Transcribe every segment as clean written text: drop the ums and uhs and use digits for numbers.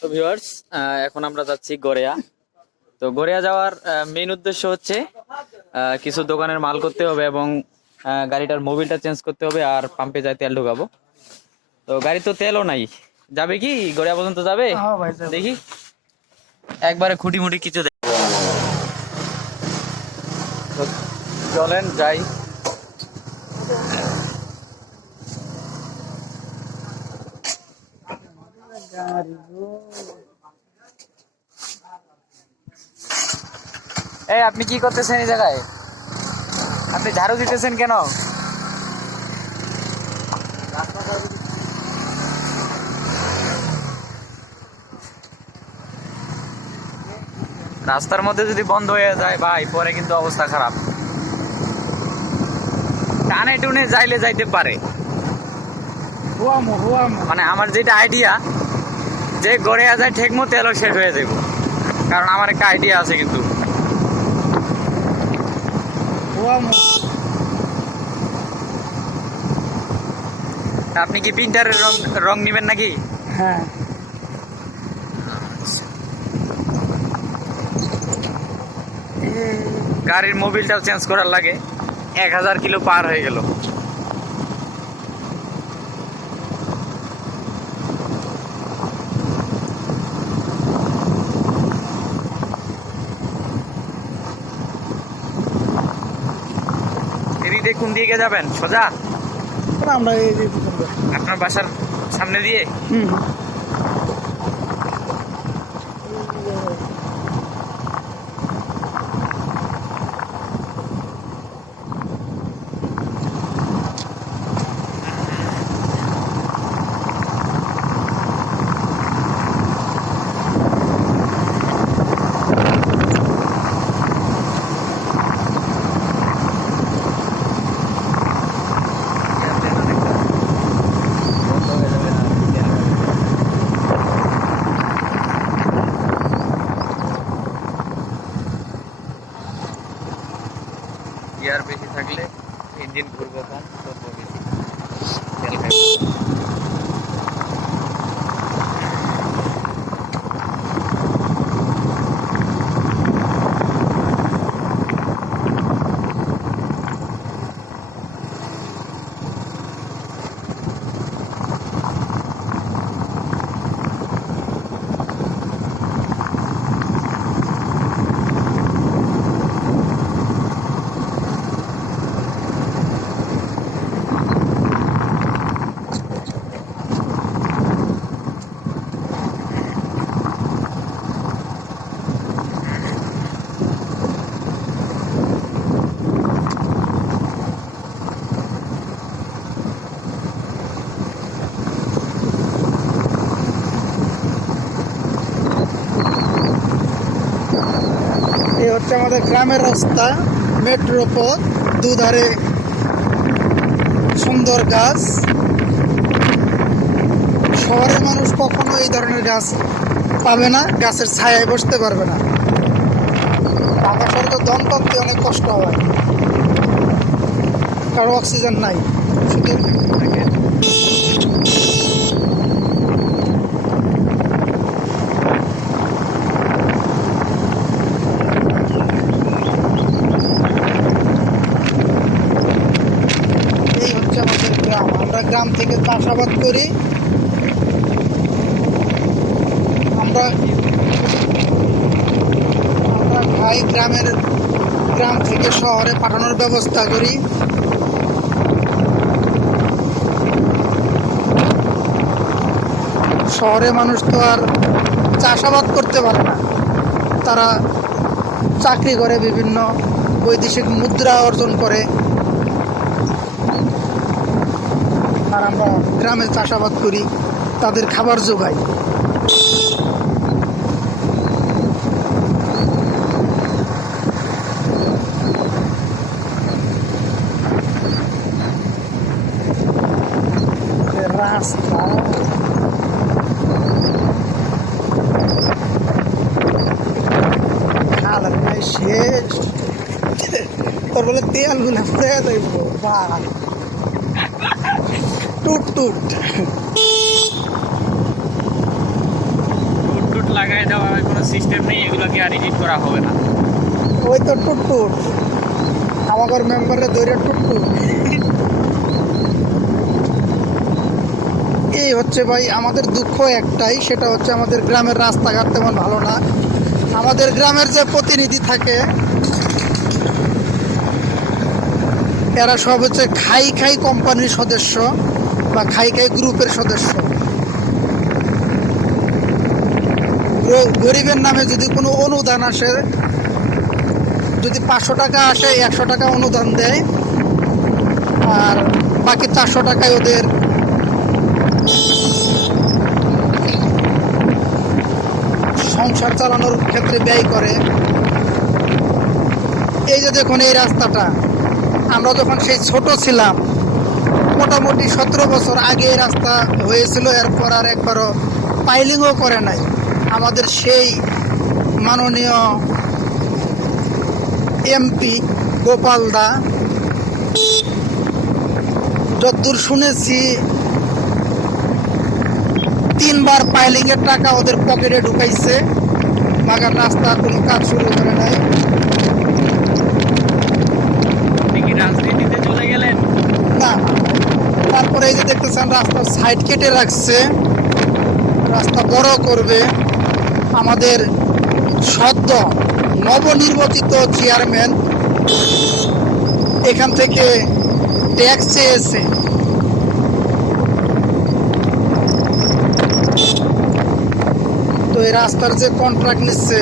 তো ভিউয়ার্স, এখন আমরা যাচ্ছি গড়িয়া। তো গড়িয়া যাওয়ার মেইন উদ্দেশ্য হচ্ছে কিছু দোকানের মাল করতে হবে এবং গাড়িটার মোবিলটা চেঞ্জ করতে হবে আর পাম্পে যাই তেল ঢোকাবো। তো গাড়ি তো তেলও নাই, যাবে কি গড়িয়া পর্যন্ত যাবে? হ্যাঁ ভাই যাবো। দেখি একবারে খুঁটি মুটি কিছু তো চলেন যাই। এই আপনি কি করতেছেন এই জায়গায়? আপনি ঝাড়ু দিতেছেন কেন? রাস্তার মধ্যে যদি বন্ধ হয়ে যায় ভাই, পরে কিন্তু অবস্থা খারাপ। টানে টুনে যাইলে যাইতে পারে, মানে আমার যেটা আইডিয়া যে গড়িয়া যায় ঠিক মতো তেলও শেষ হয়ে যাবে, কারণ আমার একটা আইডিয়া আছে। কিন্তু আপনি কি প্রিন্টারের রং রং নিবেন নাকি? হ্যাঁ, গাড়ির মোবিলটাও চেঞ্জ করার লাগে, 1000 কিলো পার হয়ে গেল। এদিকে কোন দিকে যাবেন? সোজা আমরা আপনার বাসার সামনে দিয়ে? গিয়ার বেশি থাকলে ইঞ্জিন ঘুরবো কম, চলবো বেশি, তেল খাইবো। এই হচ্ছে আমাদের গ্রামের রাস্তা, মেট্রো পথ, দুধারে সুন্দর গাছ। শহরের মানুষ কখনো এই ধরনের গাছ পাবে না, গাছের ছায়ায় বসতে পারবে না। ঢাকা শহরে তো দম টানতে অনেক কষ্ট হয়, কারণ অক্সিজেন নাই। শুধু এই হচ্ছে আমাদের গ্রাম। আমরা গ্রাম থেকে চাষাবাদ করি। আমরা আমরা খাই, গ্রাম থেকে শহরে পাঠানোর ব্যবস্থা করি। শহরে মানুষ তো আর চাষাবাদ করতে পারে না, তারা চাকরি করে, বিভিন্ন বৈদেশিক মুদ্রা অর্জন করে। আর আমরা গ্রামে চাষাবাদ করি, তাদের খাবার যোগাই। রাস্তা খালের প্রায় শেষ, তোর বলে তেল গুলো পড়ে যাইব, টুট টুট। লাগাই দেওয়ার কোনো সিস্টেম নেই, এগুলোকে আর এডিট করা হবে না। ওই তো টুটটুট আমার মেম্বারে ধরে টুটটুট। এই হচ্ছে ভাই আমাদের দুঃখ একটাই, সেটা হচ্ছে আমাদের গ্রামের রাস্তাঘাট তেমন ভালো না। আমাদের গ্রামের যে প্রতিনিধি থাকে এরা সব হচ্ছে খাই খাই কোম্পানির সদস্য বা খাই খাই গ্রুপের সদস্য। গরিবের নামে যদি কোনো অনুদান আসে, যদি 500 টাকা আসে 100 টাকা অনুদান দেয়, আর বাকি 400 টাকায় ওদের সংসার চালানোর ক্ষেত্রে ব্যয় করে। এই যে দেখুন এই রাস্তাটা, আমরা যখন সেই ছোট ছিলাম মোটামুটি 17 বছর আগে এই রাস্তা হয়েছিল, এরপর আর একবারও পাইলিংও করে নাই আমাদের সেই মাননীয় এমপি গোপাল দা। যতদূর শুনেছি 3 বার পাইলিং এর টাকা ওদের পকেটে ঢুকাইছে, মাগার রাস্তার কোনো কাজ শুরু করে নাই। রাজনীতিতে চলে গেলেন না, তারপরে এই যে দেখতেছেন রাস্তার সাইড কেটে রাখছে, রাস্তা বড় করবে। আমাদের সদ্য নবনির্বাচিত চেয়ারম্যান এখান থেকে ট্যাক্স চেয়েছে, তো এই রাস্তার যে কন্ট্রাক্ট নিচ্ছে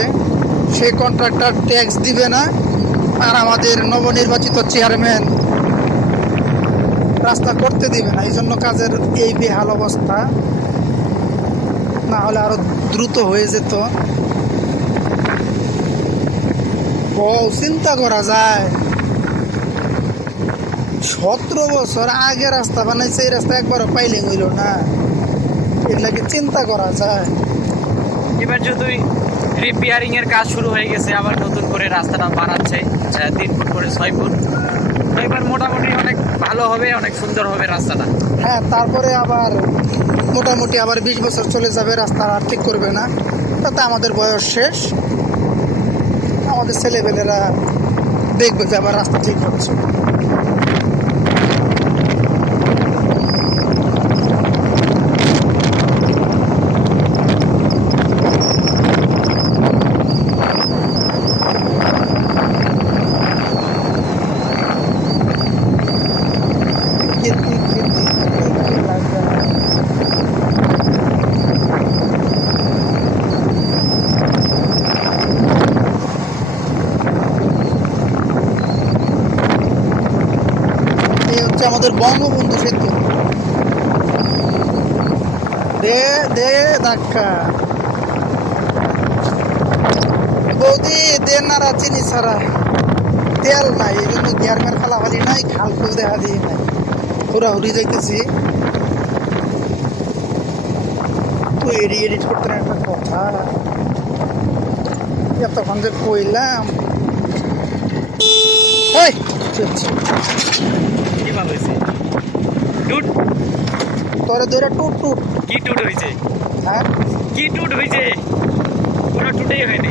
সেই কন্ট্রাক্টর ট্যাক্স দিবে না, আর আমাদের নবনির্বাচিত চেয়ারম্যান রাস্তা করতে দিবে না। এই জন্য কাজের এই বেহাল অবস্থা, না হলে আরো দ্রুত হয়ে যেত। চিন্তা করা যায় 17 বছর আগে রাস্তা বানাইছে, এই রাস্তা একবারও পাইলিং হইল না, এগুলাকে চিন্তা করা যায়। এবার যদি রিপেয়ারিং এর কাজ শুরু হয়ে গেছে, আবার নতুন করে রাস্তাটা বানাচ্ছে 3 ফুট করে 6 ফুট, এবার মোটামুটি অনেক ভালো হবে, অনেক সুন্দর হবে রাস্তাটা। হ্যাঁ, তারপরে আবার মোটামুটি আবার 20 বছর চলে যাবে, রাস্তা আর ঠিক করবে না, তাতে আমাদের বয়স শেষ, আমাদের ছেলেপেলেরা দেখবে যে আবার রাস্তা ঠিক হচ্ছে। আমাদের বঙ্গবন্ধু সেতু, দে দে ধাক্কা বৌদি, দে নারা চিনি ছাড়া তেল নাই, এই জন্য গ্যারমের খালাফালি নাই, খাল খুল দেখা দিয়ে নাই, হুড়াহুড়ি যাইতেছি। তুই এডিট করতে না একটা কথা, এতক্ষণ যে কইলাম তোরে ধরে টুট টুট। কি টুট হয়েছে? হ্যাঁ, কি টুট হয়েছে? কোনো টুটেই হয়নি।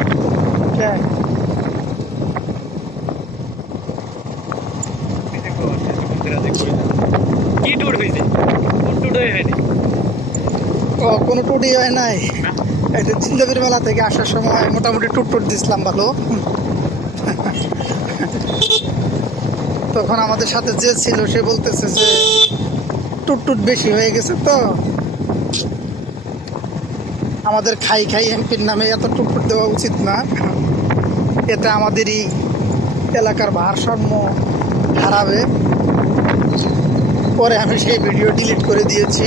কি টুট হয়েছে? কোন টুটই হয়নি। ও, কোনো টুটি হয় নাই। এটা জিন্দাবির মেলা থেকে আসার সময় মোটামুটি টুট টুট দিছিলাম ভালো। তখন আমাদের সাথে যে ছিল সে বলতেছে যে টুটটুট বেশি হয়ে গেছে, তো আমাদের খাই খাই এমপির নামে এত টুটটুট দেওয়া উচিত না, এতে আমাদেরই এলাকার ভারসাম্য হারাবে। পরে আমি সেই ভিডিও ডিলিট করে দিয়েছি।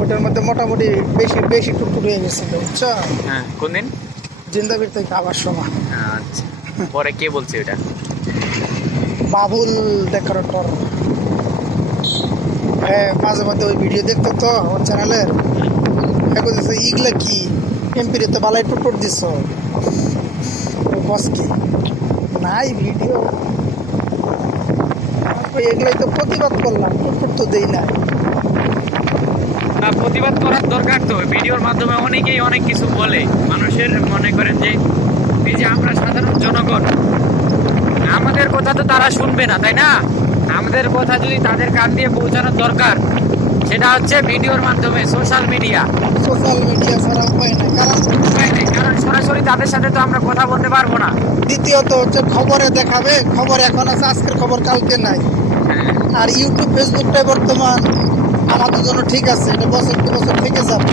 ওটার মধ্যে মোটামুটি বেশি বেশি টুকটুক হয়ে গেছিল, বুঝছো? হ্যাঁ, কোন দিন? জিন্দাবির থেকে আবার সময়। আচ্ছা, পরে কে বলছে এটা? বাবুল ডেকোরেটর, হ্যাঁ, মাঝে মাঝে ওই ভিডিও দেখতো তো ওর চ্যানেলের, ইগলা কি এমপিরে তো বালাই টুটুট দিছ, বস কি নাই ভিডিও, এগুলাই তো প্রতিবাদ করলাম, টুটুট তো দেই না। না, প্রতিবাদ করার দরকার তো। ভিডিওর মাধ্যমে অনেকেই অনেক কিছু বলে, মানুষের মনে করেন যে এই যে আমরা সাধারণ জনগণ, আমাদের কথা তো তারা শুনবে না, তাই না? আমাদের কথা যদি তাদের কান দিয়ে পৌঁছানোর দরকার, সেটা হচ্ছে ভিডিওর মাধ্যমে, সোশ্যাল মিডিয়া। সোশ্যাল মিডিয়া ছাড়া উপায় নেই, কারণ কারণ সরাসরি তাদের সাথে তো আমরা কথা বলতে পারবো না। দ্বিতীয়ত হচ্ছে খবরে দেখাবে, খবর এখন আছে, আজকের খবর কালকে নাই। হ্যাঁ, আর ইউটিউব ফেসবুকটাই বর্তমান আমাদের জন্য ঠিক আছে, এটা বছর টু বছর থেকে যাবে।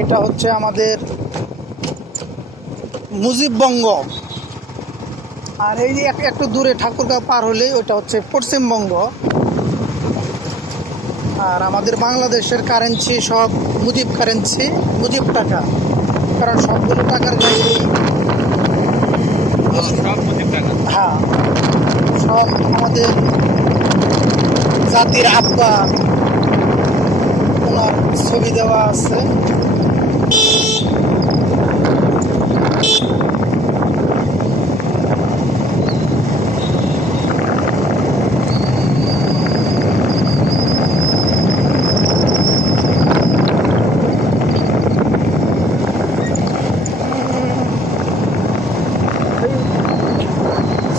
এটা হচ্ছে আমাদের মুজিববঙ্গ, আর এই যে একটু দূরে ঠাকুরগাঁও পার হলেই ওটা হচ্ছে পশ্চিমবঙ্গ। আর আমাদের বাংলাদেশের কারেন্সি সব মুজিব কারেন্সি, মুজিব টাকা, কারণ সবগুলো টাকার গায়ে সব বুঝতে টাকা। হ্যাঁ, সব আমাদের জাতির আব্বা ওনার ছবি দেওয়া আছে।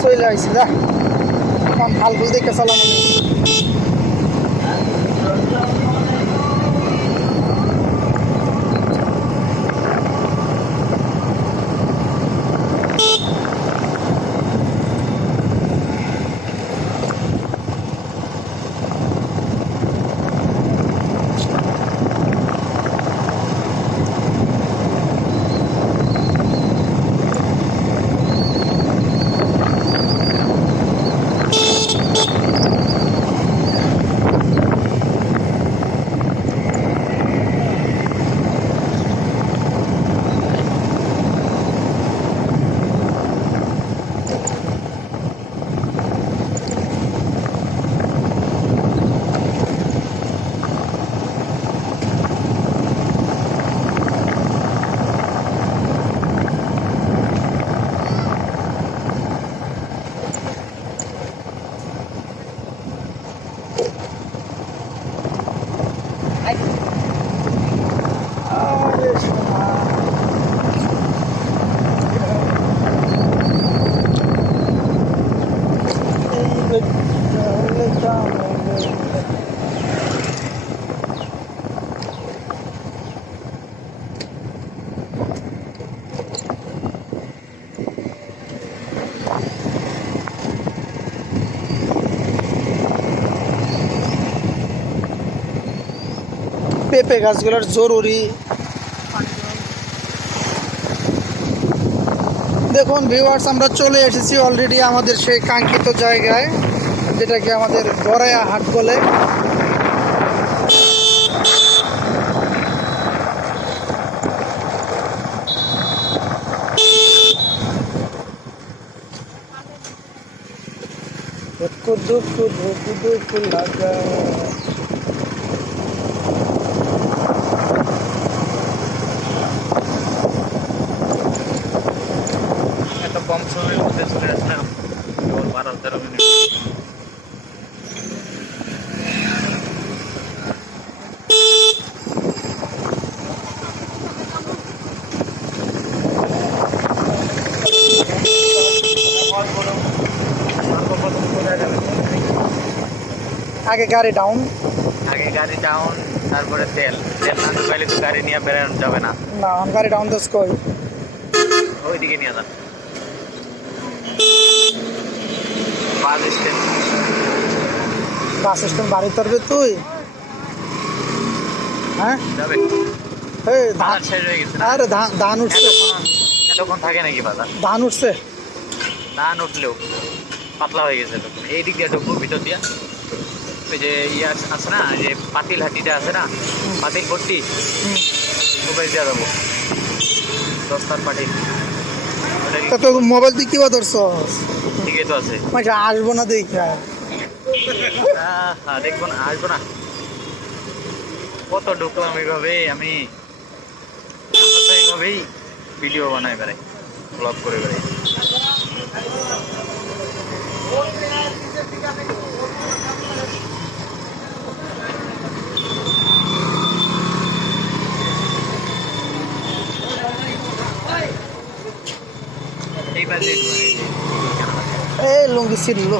চলে আসছি যা, এখন খালগুল দেখে চালানো নেই। আরে সোনা, এই লেখা পেঁপে গাছগুলোর জরুরি। দেখুন ভিউয়ার্স, আমরা চলে এসেছি অলরেডি আমাদের সেই কাঙ্ক্ষিত জায়গায়, যেটাকে আমাদের গড়াইয়া হাট বলে। দুঃখ ধুক ধুক লাগা, এত কম সময়ের মধ্যে চলে আসলাম, 12-13 মিনিট। আগে গাড়ি ডাউন, আগে গাড়ি ডাউন, তারপরে তেল। তেল না ঢুকাইলে তো গাড়ি নিয়ে বেরোনো যাবে না। না গাড়ি ডাউন দোষ কই, ওইদিকে নিয়ে যান। বাস স্ট্যান্ড, বাস স্ট্যান্ড বাড়ি তরবে তুই। হ্যাঁ যাবে। এই ধান, বাজার শেষ হয়ে গেছে না? আরে ধান উঠছে, এতক্ষণ থাকে নাকি বাজার? ধান উঠছে। ধান উঠলেও পাতলা হয়ে গেছে তখন। এই দিক দিয়ে ঢুকবো ভিতর দিয়া। ওই যে ইয়ে আছে না, যে পাতিল হাটিটা আছে না, পাতিল ভর্তি, ওপাশ দিয়া যাবো। দস্তার পাটিল তা তো মোবাইল তুই কিবা ধরছস? ঠিকই তো আছে। মাঝে আসবো না দেখা। হ্যাঁ, দেখবো না, আসবো না। কত ঢুকলাম এইভাবে, আমরা তো এইভাবেই ভিডিও বানায় বেড়াই, ব্লগ করে বেড়াই। এইবার এই লুঙ্গি ছিড়লো।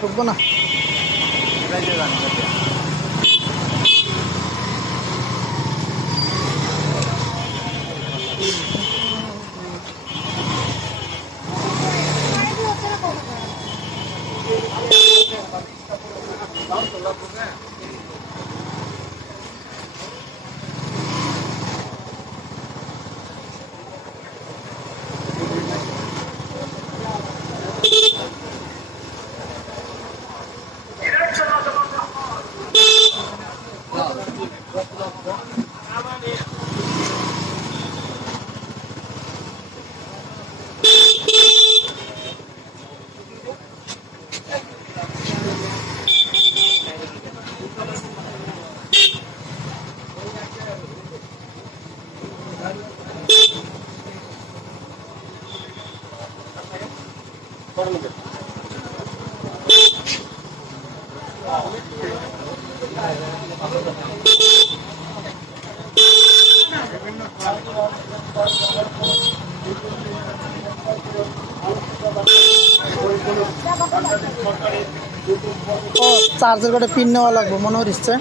ঢুকবো না। ও চার্জের কার্ডে পিন নেওয়া লাগবে মনে হচ্ছে।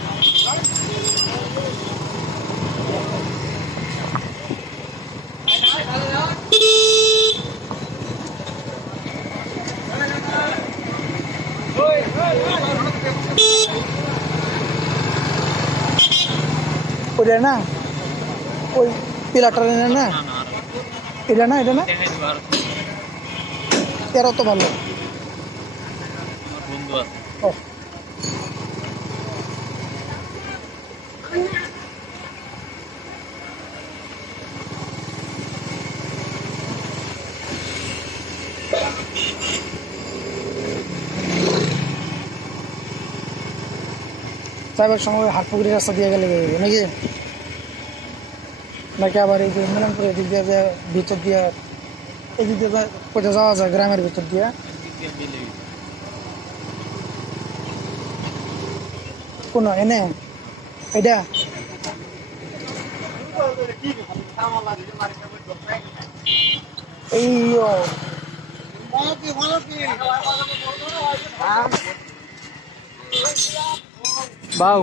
ওইটা না, ওই পিলারটা না, এটা না, এটা না, এরা তো ভালো। ও যাইবার সময় হাটপুকুরি রাস্তা দিয়ে গেলে নাকি, নাকি আবার এই যে মিলনপুর এদিক দিয়ে ভিতর দিয়ে এদিক দিয়ে কোথাও যাওয়া যায় গ্রামের ভিতর দিয়ে? কোন এনে এটা এই বাউ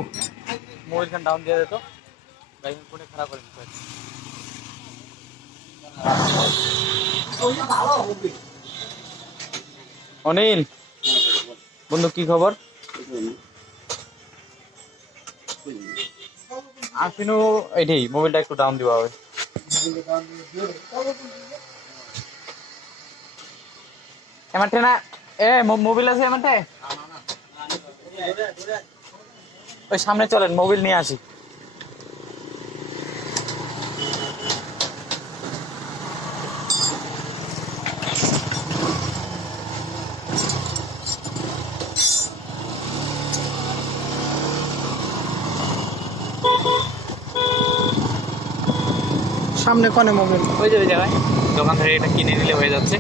মোবাইল খান ডাউন দিয়ে দে তো, গাড়ি ফোনে খারাপ করে দিতে। অনিল বন্ধু কি খবর? আফিনু এইটাই মোবাইলটা একটু ডাউন দিবা হবে। এমারটে না এ মোবাইল আছে এমারটে, ওই সামনে চলেন মোবাইল নিয়ে আসি। সামনে কোনে মোবাইল ওই যে ওই জায়গায় দোকান থেকে এটা কিনে নিলে হয়ে যাচ্ছে।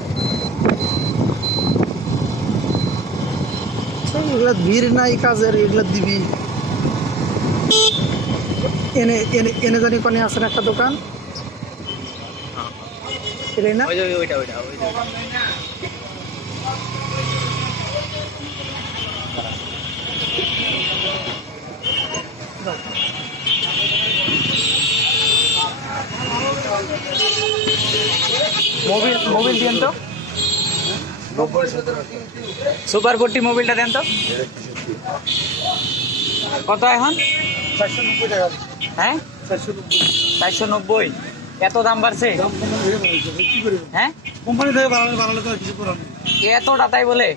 এগুলা ভিড় নাই কাজের, এগুলা দিবি। এনে এনে এনে জানি কোনে আছে না একটা দোকান, এটাই না? ওই যে ওইটা ওইটা ওই যে মোবাইল মোবাইল দেন তো, সুপার 40 মোবাইলটা দেন তো। কত এখন? 490 টাকা। হ্যাঁ 490, এত দাম বাড়ছে? হ্যাঁ কোম্পানি থেকে বাড়ালে তো কিছু করার নেই। এতটা তাই বলে?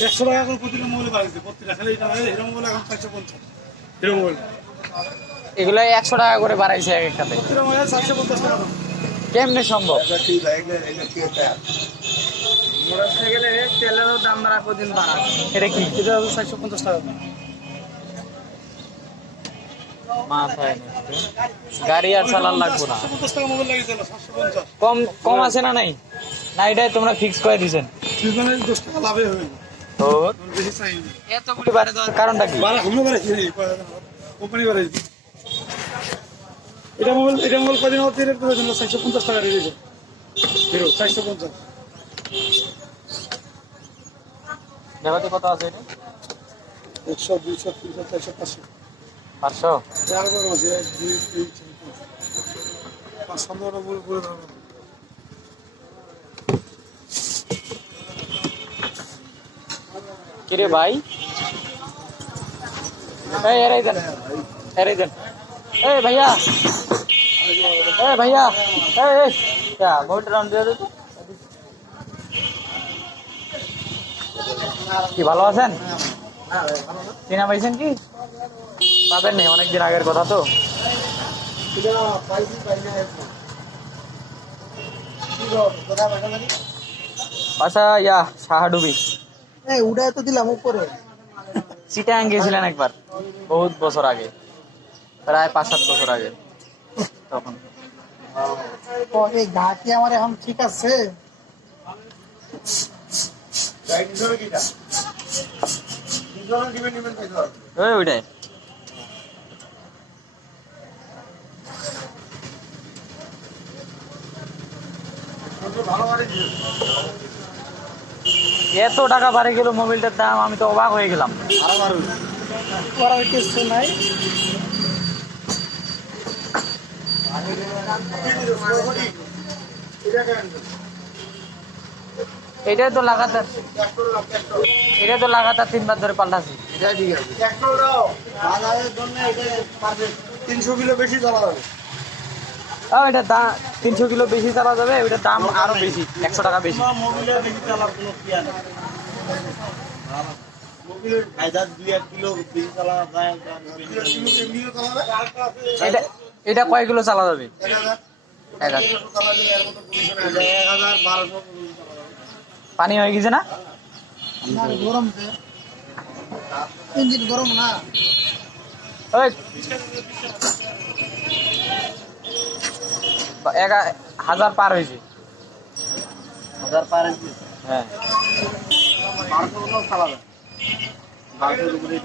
100 টাকা করে প্রতিটা মোবাইল বাড়ছে, প্রতিটা খালি এটা হিরো মোবাইল এখন 450 হিরো মোবাইল, এগুলো 100 টাকা করে বাড়াইছে এক একটাতে। প্রতিটা মোবাইল 750 টাকা। কেমনে সম্ভব? মোটরসাইকেলের তেলেরও দাম বাড়া প্রতিদিন বাড়া। এটা কি এটা হলো 450 টাকা। মাথায় নষ্ট। গাড়ি আর চালান লাগবো না। 450 টাকা মোবাইল লাগিয়েছিল 750। কম কম আছে না নাই? না এটাই তোমরা ফিক্স করে দিছেন? সেখানে 10 টাকা লাভে হবে। তো বেশি চাই না। এতগুলি বাড়ে দেওয়ার কারণটা কি? বাড়া আমরা বাড়াইছি রে, কোম্পানি বাড়াইছি। এটা মোবাইল কদিন হতে রেট করে দিল 450 টাকা দিয়ে দিয়েছে। হিরো 450। নেবাতে কত আছে এটা? 100 200 300 400 500। 500? যার উপর আছে 1 2 3 4 5 500 টাকা বলে দাও। কিরে ভাই, এই এরাই দেন, এরাই দেন। এই ভাইয়া, এই ভাইয়া, এই ভোট রাউন্ড দিয়ে দিত। কি ভালো আছেন? চিনা পাইছেন কি? পাবেন নি, অনেকদিন আগের কথা তো। আচ্ছা ইয়া সাহাডুবি এই উড়াই তো দিলাম উপরে। চিটাং গেছিলেন একবার, বহুত বছর আগে, প্রায় 5-7 বছর আগে। তখন ও এই গা কি আমার এখন ঠিক আছে? ওই ওইটাই। এত টাকা বাড়ে গেল মোবাইলটার দাম, আমি তো অবাক হয়ে গেলাম। করার কিছু নাই। এটাই তো লাগাতার, এটা তো লাগাতার 3 বার ধরে পাল্টাছি। এটাই ঠিক আছে। বাজারের জন্য এটা পারফেক্ট। 300 কিলো বেশি চালা যাবে। এটা দাম 300 কিলো বেশি চালা যাবে, ওইটার দাম আরো বেশি, 100 টাকা বেশি। মোবিলের বেশি চালার কোনো কিয়া নেই। মোবিলের ফায়দা 2-1 কিলো বেশি চালা যায়। এটা এটা কয় কিলো চালা যাবে? 1000। 1000-1200 পানি হয়ে গেছে না? না গরম যে ইঞ্জিন গরম না। ওই 1000 পার হয়েছে। 1000 পার হয়েছে। হ্যাঁ 1200 চালা যায়। 1200 উপরে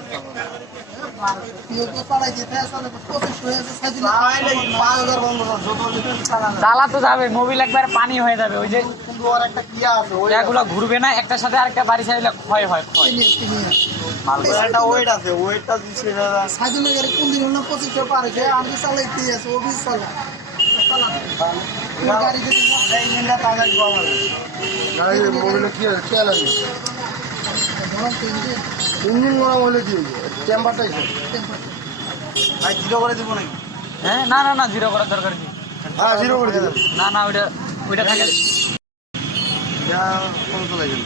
চালা যায়। চালা তো যাবে, মোবিল একবার পানি হয়ে যাবে। ওই যে কিন্তু আর একটা কিয়া আছে, ওই এগুলা ঘুরবে না, একটার সাথে আরেকটা বাড়ি চাইলে ক্ষয় হয়, ক্ষয়। একটা ওয়েট আছে, ওয়েটটা দিচ্ছে দাদা। সাইদুলের গাড়ি কোন দিন হলো 2500 পার হয়েছে, আমি চালাইতে আছে ও 20 চালা। গাড়ি যদি ইঞ্জিনটা তাড়াতাড়ি কম হবে। গাড়ির মোবিলে কি আছে খেয়াল আছে। গরম তো ইঞ্জিন ইঞ্জিন গরম হলে কি টেম্পারটাই ভাই জিরো করে দিব নাকি? হ্যাঁ না না না, জিরো করার দরকার কি? হ্যাঁ জিরো করে দিব। না না, ওইটা ওইটা থাকে। কত লাগবে?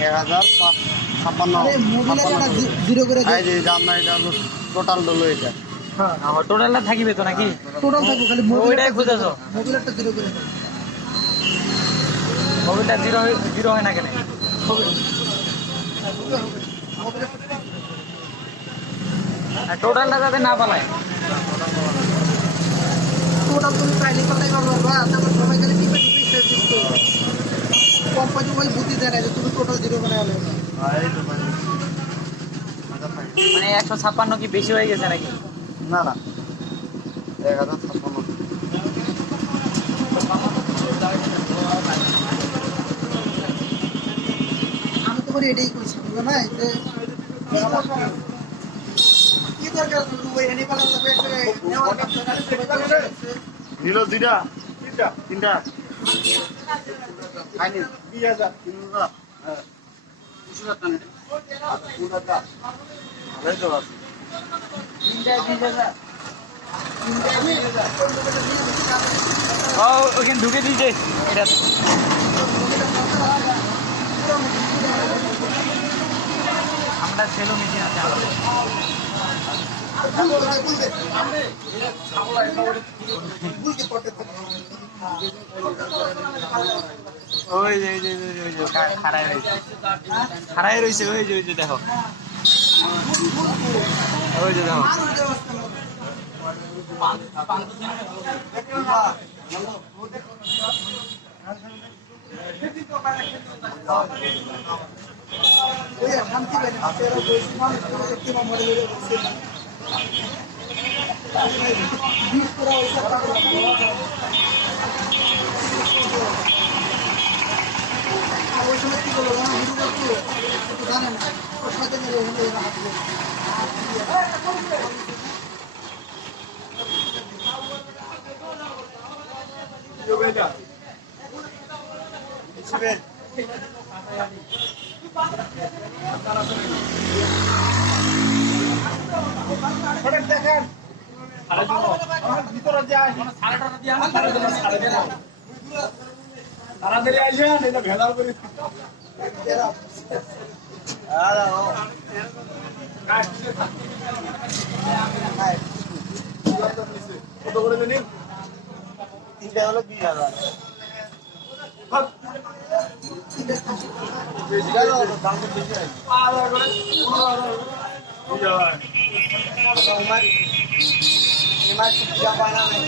1056। আরে মোবিলের একটা জিরো করে এই যে দাম না, এটা টোটাল হলো এটা। হ্যাঁ টোটালটা থাকিবে তো নাকি? টোটাল থাকবে, খালি ওইটাই খুঁজেছো? মোবিলেরটা জিরো করে দাও। মোবিলটা জিরো জিরো হয় না কেন? টোটালটা যাতে না পালায়। টোটাল তুমি চাইলে পাল্টাই পারবা, তারপর সবাই খালি টিপে টিপে শেষ দিচ্ছে। কোম্পানি ওই বুদ্ধি দেয় না যে তুমি টোটাল জিরো করে আলো। মানে 156 কি বেশি হয়ে গেছে নাকি? না না 1056। আমি তোমার এটাই কইছি, বুঝলো না? যে কি দরকার তুমি এনে পালা যাবে করে নেওয়ার কাছে নিল দুইটা তিনটা খাইনি 20000 30000। হ্যাঁ 20000 টাকা নেই। 2000 ভালোই তো আছে। ও ওখানে ঢুকে দিয়েছে এটা। আমরা সেলো মেশিন আছে আমাদের। বুঝতে পারতে ওই যে খাড়াই রয়েছে ওই যে দেখো ওই যে দেখো শান্তি পেন আপনারা বলছি মানুষ দেখতে মডেলের বলছে বিশ পুরা ওইটা ওই সময় কি বলবো না হিন্দু করতো জানেন ওর সাথে মেরে হিন্দু দেখেন ভিতরে যায় তাড়াতাড়ি আসেন এটা ভেজাল করে কত করে দেনি 3 টাকা হলো 20,000 বেশি গেল দাম তো বেশি আছে 5,000 করে 15,000 এমার শিক্ষা পানা নেই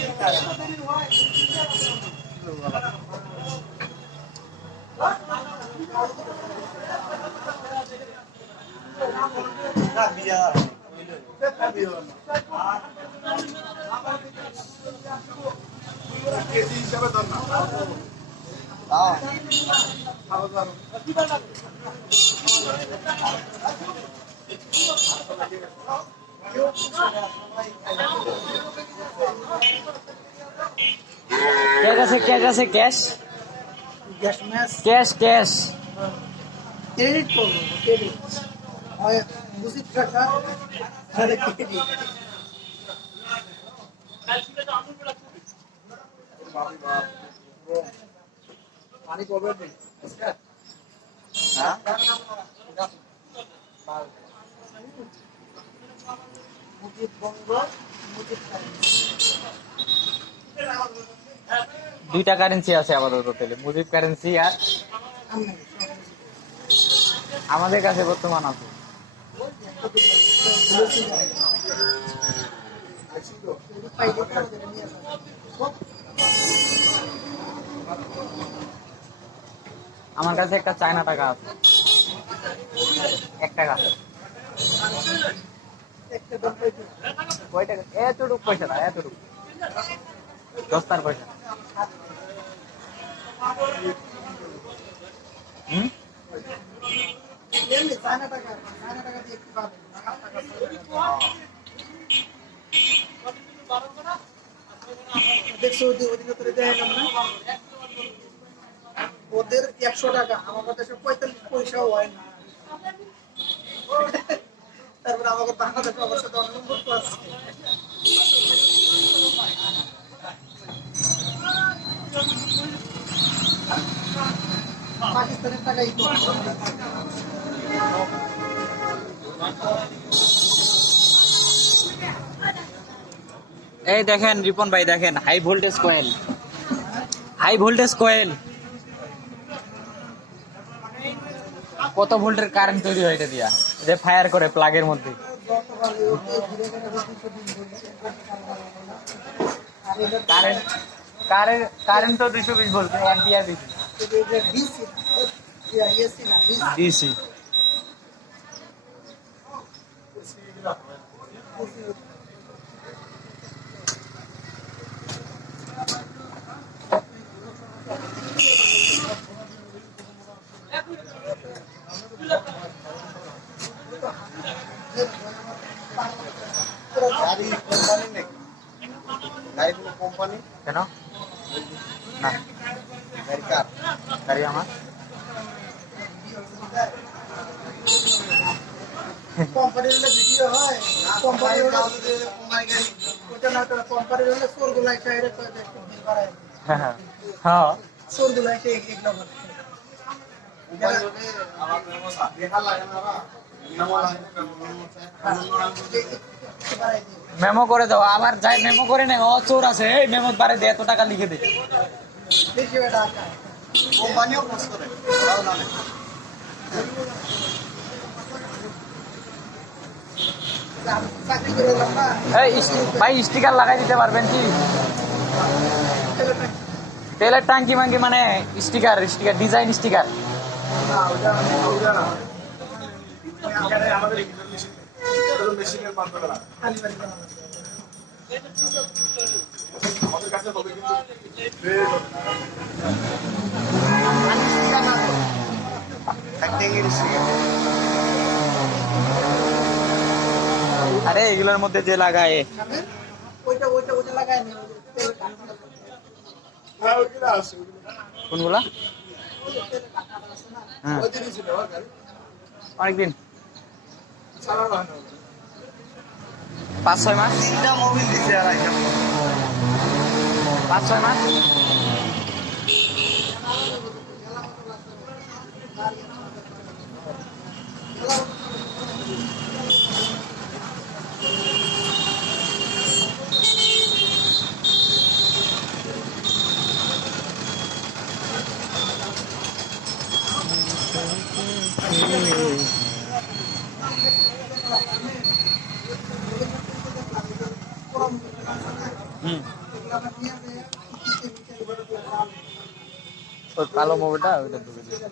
না বিয়া কেজি হিসাবে ধর না कैसे cash gas match cash cash credit করবো ক্রেডিট হয় 25 টাকা তাহলে ক্রেডিট পানি কবে দেই হ্যাঁ মুজিব বঙ্গ মুজিব দুইটা কারেন্সি আছে আপাতত তেলে মুজিব কারেন্সি আর আমাদের কাছে বর্তমান আছে আমার কাছে একটা চায়না টাকা আছে 1 টাকা কয় টাকা এতটুক পয়সা না এতটুক 10 টাকার পয়সা চায়না টাকা দিয়ে একটু পাবেন দেখছো অধিকতরে দেখাইলাম না ওদের 100 টাকা আমাদের দেশে 45 পয়সাও হয় না তারপরে আমাদের বাংলাদেশে অবস্থা তো অনেক উন্নত আছে পাকিস্তানের টাকাই তো এই দেখেন রিপন ভাই দেখেন হাই ভোল্টেজ কয়েল কত ভোল্টের কারেন্ট তৈরি হয় এটা দিয়া যে ফায়ার করে প্লাগের মধ্যে কারেন্ট তো 220 ভোল্ট অ্যাম্পিয়ার ডিসি গাড়ি কোম্পানি নাকি গাড়ি কোনো কোম্পানি কেন না গাড়ি কার গাড়ি আমার কোম্পানির ভিডিও হয় কোম্পানির ওটা না তো কোম্পানির হলে সোরগুলো একটা এর তো একটু বিল বাড়ায় হ্যাঁ সোরগুলো একটা এগুলো বলে কোম্পানি হলে আমার ব্যবস্থা দেখা লাগে না মেমো করে দাও আবার যাই মেমো করে নে ও চোর আছে এই মেমো বারে দে এত টাকা লিখে দে বেশি টাকা কোম্পানিও খোঁজ করে ওরাও জানে। চাকরি করে এলাম না। এই ভাই স্টিকার লাগাই দিতে পারবেন কি? তেলের ট্যাঙ্কি মাঙ্কি মানে স্টিকার স্টিকার ডিজাইন স্টিকার। আমাদের মেশিনের মাধ্যমে না, আমাদের কাছে হবে কিন্তু আরে এগুলোর মধ্যে যে লাগায় ওইটা ওইটা ওইটা লাগাই নি। হ্যাঁ ওইগুলো আছে, কোনগুলা? হ্যাঁ ওই জিনিস ছিল অনেকদিন চালানো হয় না। 5-6 মাস 3টা মোবিল দিছে আর আইটেম 5-6 মাস। হুম ওই কালো মোবাইলটা ওইটা ঢুকে দিয়েছে।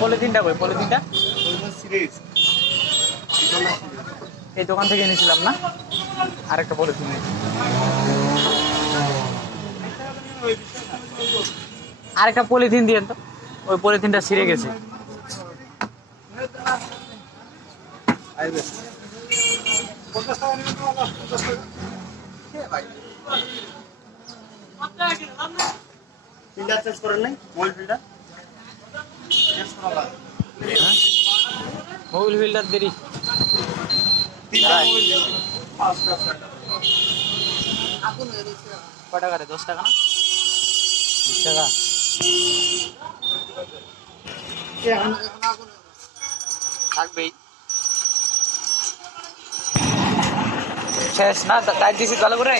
পলিথিনটা কই পলিথিনটা? সিরিজ এই দোকান থেকে এনেছিলাম না, আরেকটা পলিথিন। আরেকটা পলিথিন দিয়েন তো, ওই পলিথিনটা ছিঁড়ে গেছে। আইবে 50 টাকা নিবেন তো 50 টাকা কে ভাই ফিল্টার চেঞ্জ করেন নাই মোবাইল ফিল্টার চেঞ্জ করা লাগে মোবিল ফিল্টার দেরি 3টা মোবাইল 5 টাকা আগুন হয়ে গেছে। কয় টাকা রে? 10 টাকা না 20 টাকা? এখন এখন আগুন হয়ে গেছে। থাকবেই। শেষ না টাইট দিছি ভালো করে?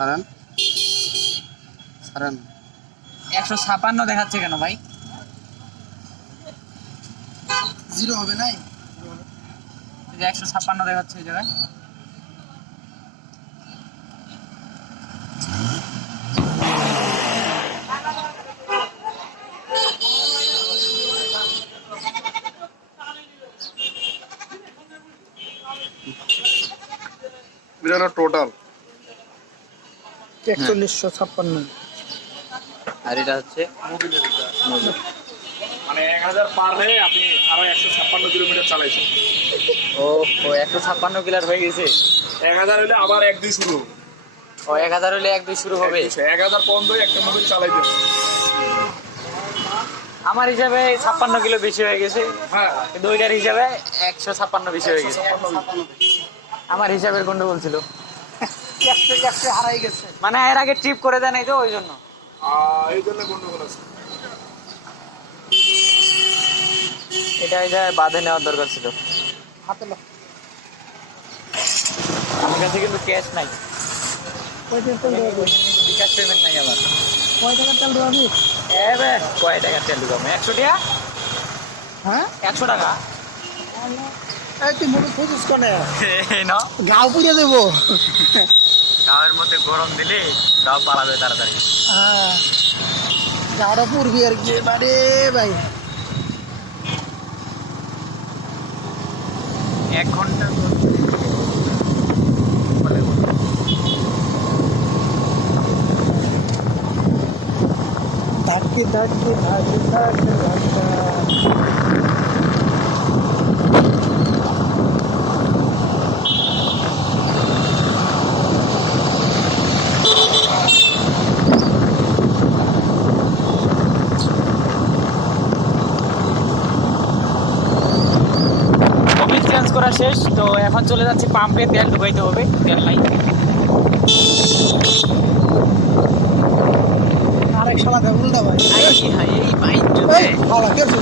সারান সারান 156 দেখাচ্ছে কেন ভাই? জিরো হবে নাই। এই যে 156 দেখাচ্ছে এই জায়গায়। বিরানো টোটাল 4156। আর এটা হচ্ছে মোবিলের মানে 1000 পার হয়ে আপনি আরো 156 কিলোমিটার চালাইছেন। ও 156 কিলার হয়ে গেছে। 1000 হলে আবার 1-2 শুরু হবে। ও 1000 হলে 1-2 শুরু হবে। 1000 পর্যন্ত একটা মোবিল চালাই দেবে। আমার হিসাবে 56 কিলো বেশি হয়ে গেছে, হ্যাঁ কিন্তু ওইটার হিসাবে 156 বেশি হয়ে গেছে। আমার হিসাবের গন্ডগোল ছিল, 100 হারাই গেছে। মানে এর আগে ট্রিপ করে দেয় নাই তো ওই জন্য। এই জন্য গন্ডগোল আছে। এটা এটা বাঁধে নেওয়ার দরকার ছিল। হাতে লো। আমার কাছে কিন্তু ক্যাশ নাই, কয় টাকা তেল ঢোকাবি? বিকাশ পেমেন্ট নাই আমার। কয় টাকা তেল ঢোকাবি? এবে কয় টাকা তেল ঢুকাবো? 100 টাকা? হ্যাঁ 100 টাকা? এই তুই মুড়ি খুঁজিস কনে? এই নাও। গাও পুড়ে দেবো। গাঁয়ের মধ্যে গরম দিলে গাও পালাবে তাড়াতাড়ি। হ্যাঁ গাওটা পুড়বি আর কি বারে ভাই। 1 ঘন্টা ধাক ধাক ধাক ধাক। মোবিল চেঞ্জ করা শেষ, তো এখন চলে যাচ্ছি পাম্পে, তেল ঢুকাইতে হবে, তেল নাই। আরেক শালা দেখ উল্টা ভাই। এই বাইক এই শালা কে আছে?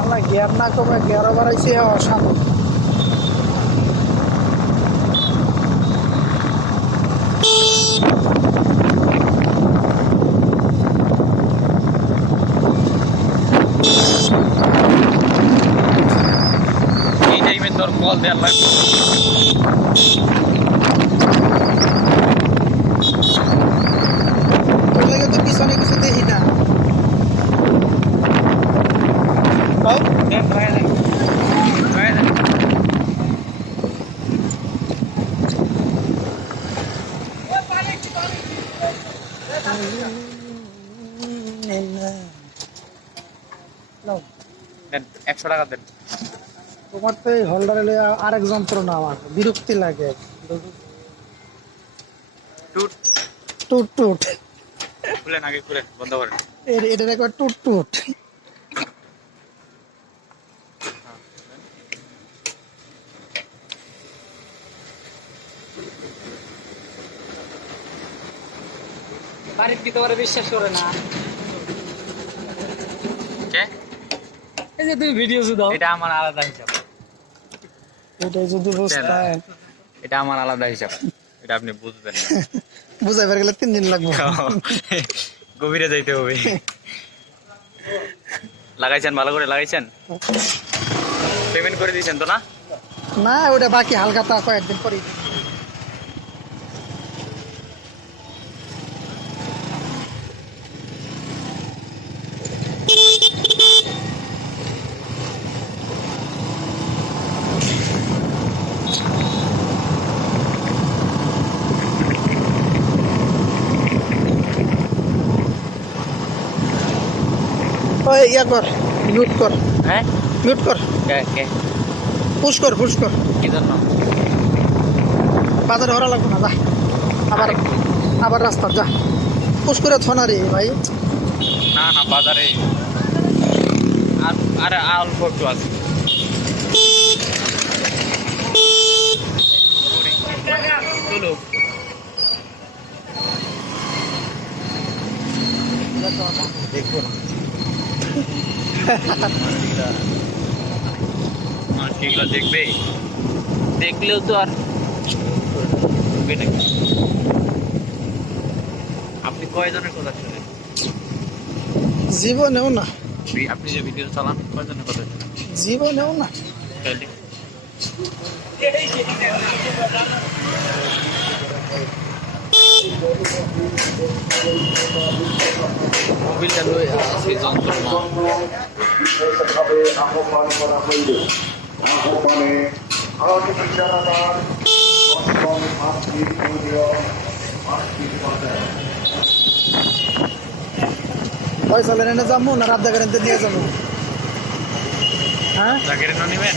আল্লাহ গিয়ার না কমে গিয়ার বাড়াইছে অশান্তি। এই টাইমে তোর কল দেওয়ার লাগবে। ওই লাগে তো পিছনে কিছু দেখি না। বাউ, দেন ধরে দেন, ধরে দেন। নাও। দেন 100 টাকা দেন। তোমার তো এই হোল্ডারে লইয়া আরেক যন্ত্রণা, আমার বিরক্তি লাগে। টুট টুট টুট, খুলেন, আগে খুলেন, বন্ধ করেন। এটার একবার টুট টুট। বাড়ির কি তোমার বিশ্বাস করে না? কে? এই যে তুমি ভিডিও দাও, এটা আমার আলাদা হিসাব। এটা যদি বুঝতেন, এটা আমার আলাদা হিসাব, এটা আপনি বুঝবেন না। বুঝাইবার গেলে 3 দিন লাগবে। গভীরে যাইতে হবে। লাগাইছেন, ভালো করে লাগাইছেন? পেমেন্ট করে দিয়েছেন তো না? না ওটা বাকি, হালকা তা কয়েকদিন পরে। ওই ইয়া কর, মিউট কর, হ্যাঁ, মিউট কর, কে পুশ কর, পুশ কর। কি জন্য? বাজারে হরা লাগবে না, যা আবার আবার রাস্তা যা, পুশ করে থনা রে ভাই। না না, বাজারে আর আরে অল্প একটু আছে। চলো, দেখবো না। মানুষ কি এগুলো দেখবে? দেখলেও তো আর হবে নাকি? আপনি কয়জনের কথা শুনেন? জীবনেও না, আপনি যে ভিডিও চালান, কয়জনের কথা শুনেন? জীবনেও না। তাইলে মোবিলটা লয়ে আছে যন্ত্রণা। বিশেষভাবে আহ্বান করা হইল। আহ্বানে আলোচিত জানাতার দশম আর্থিক মূল্য আর্থিক বাজার পয়সা লেনে যাবো না রাত জায়গায় দিয়ে যাবো? হ্যাঁ, জাকের না নেবেন?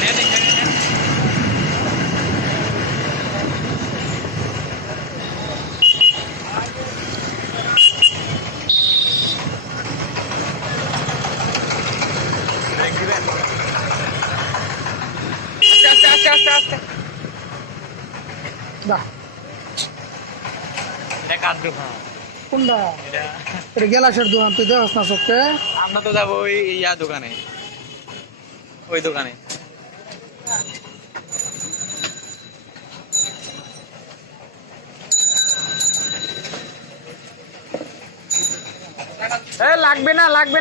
নেন, এখানে নেন। আস্তে আস্তে আস্তে আস্তে। যা। এটা কার দোকান? কোনটা? এটা এটা গ্যালাসের দোকান, তুই দেখাস না চোখে? আমরা তো যাবো ওই ইয়া দোকানে, ওই দোকানে। লাগবে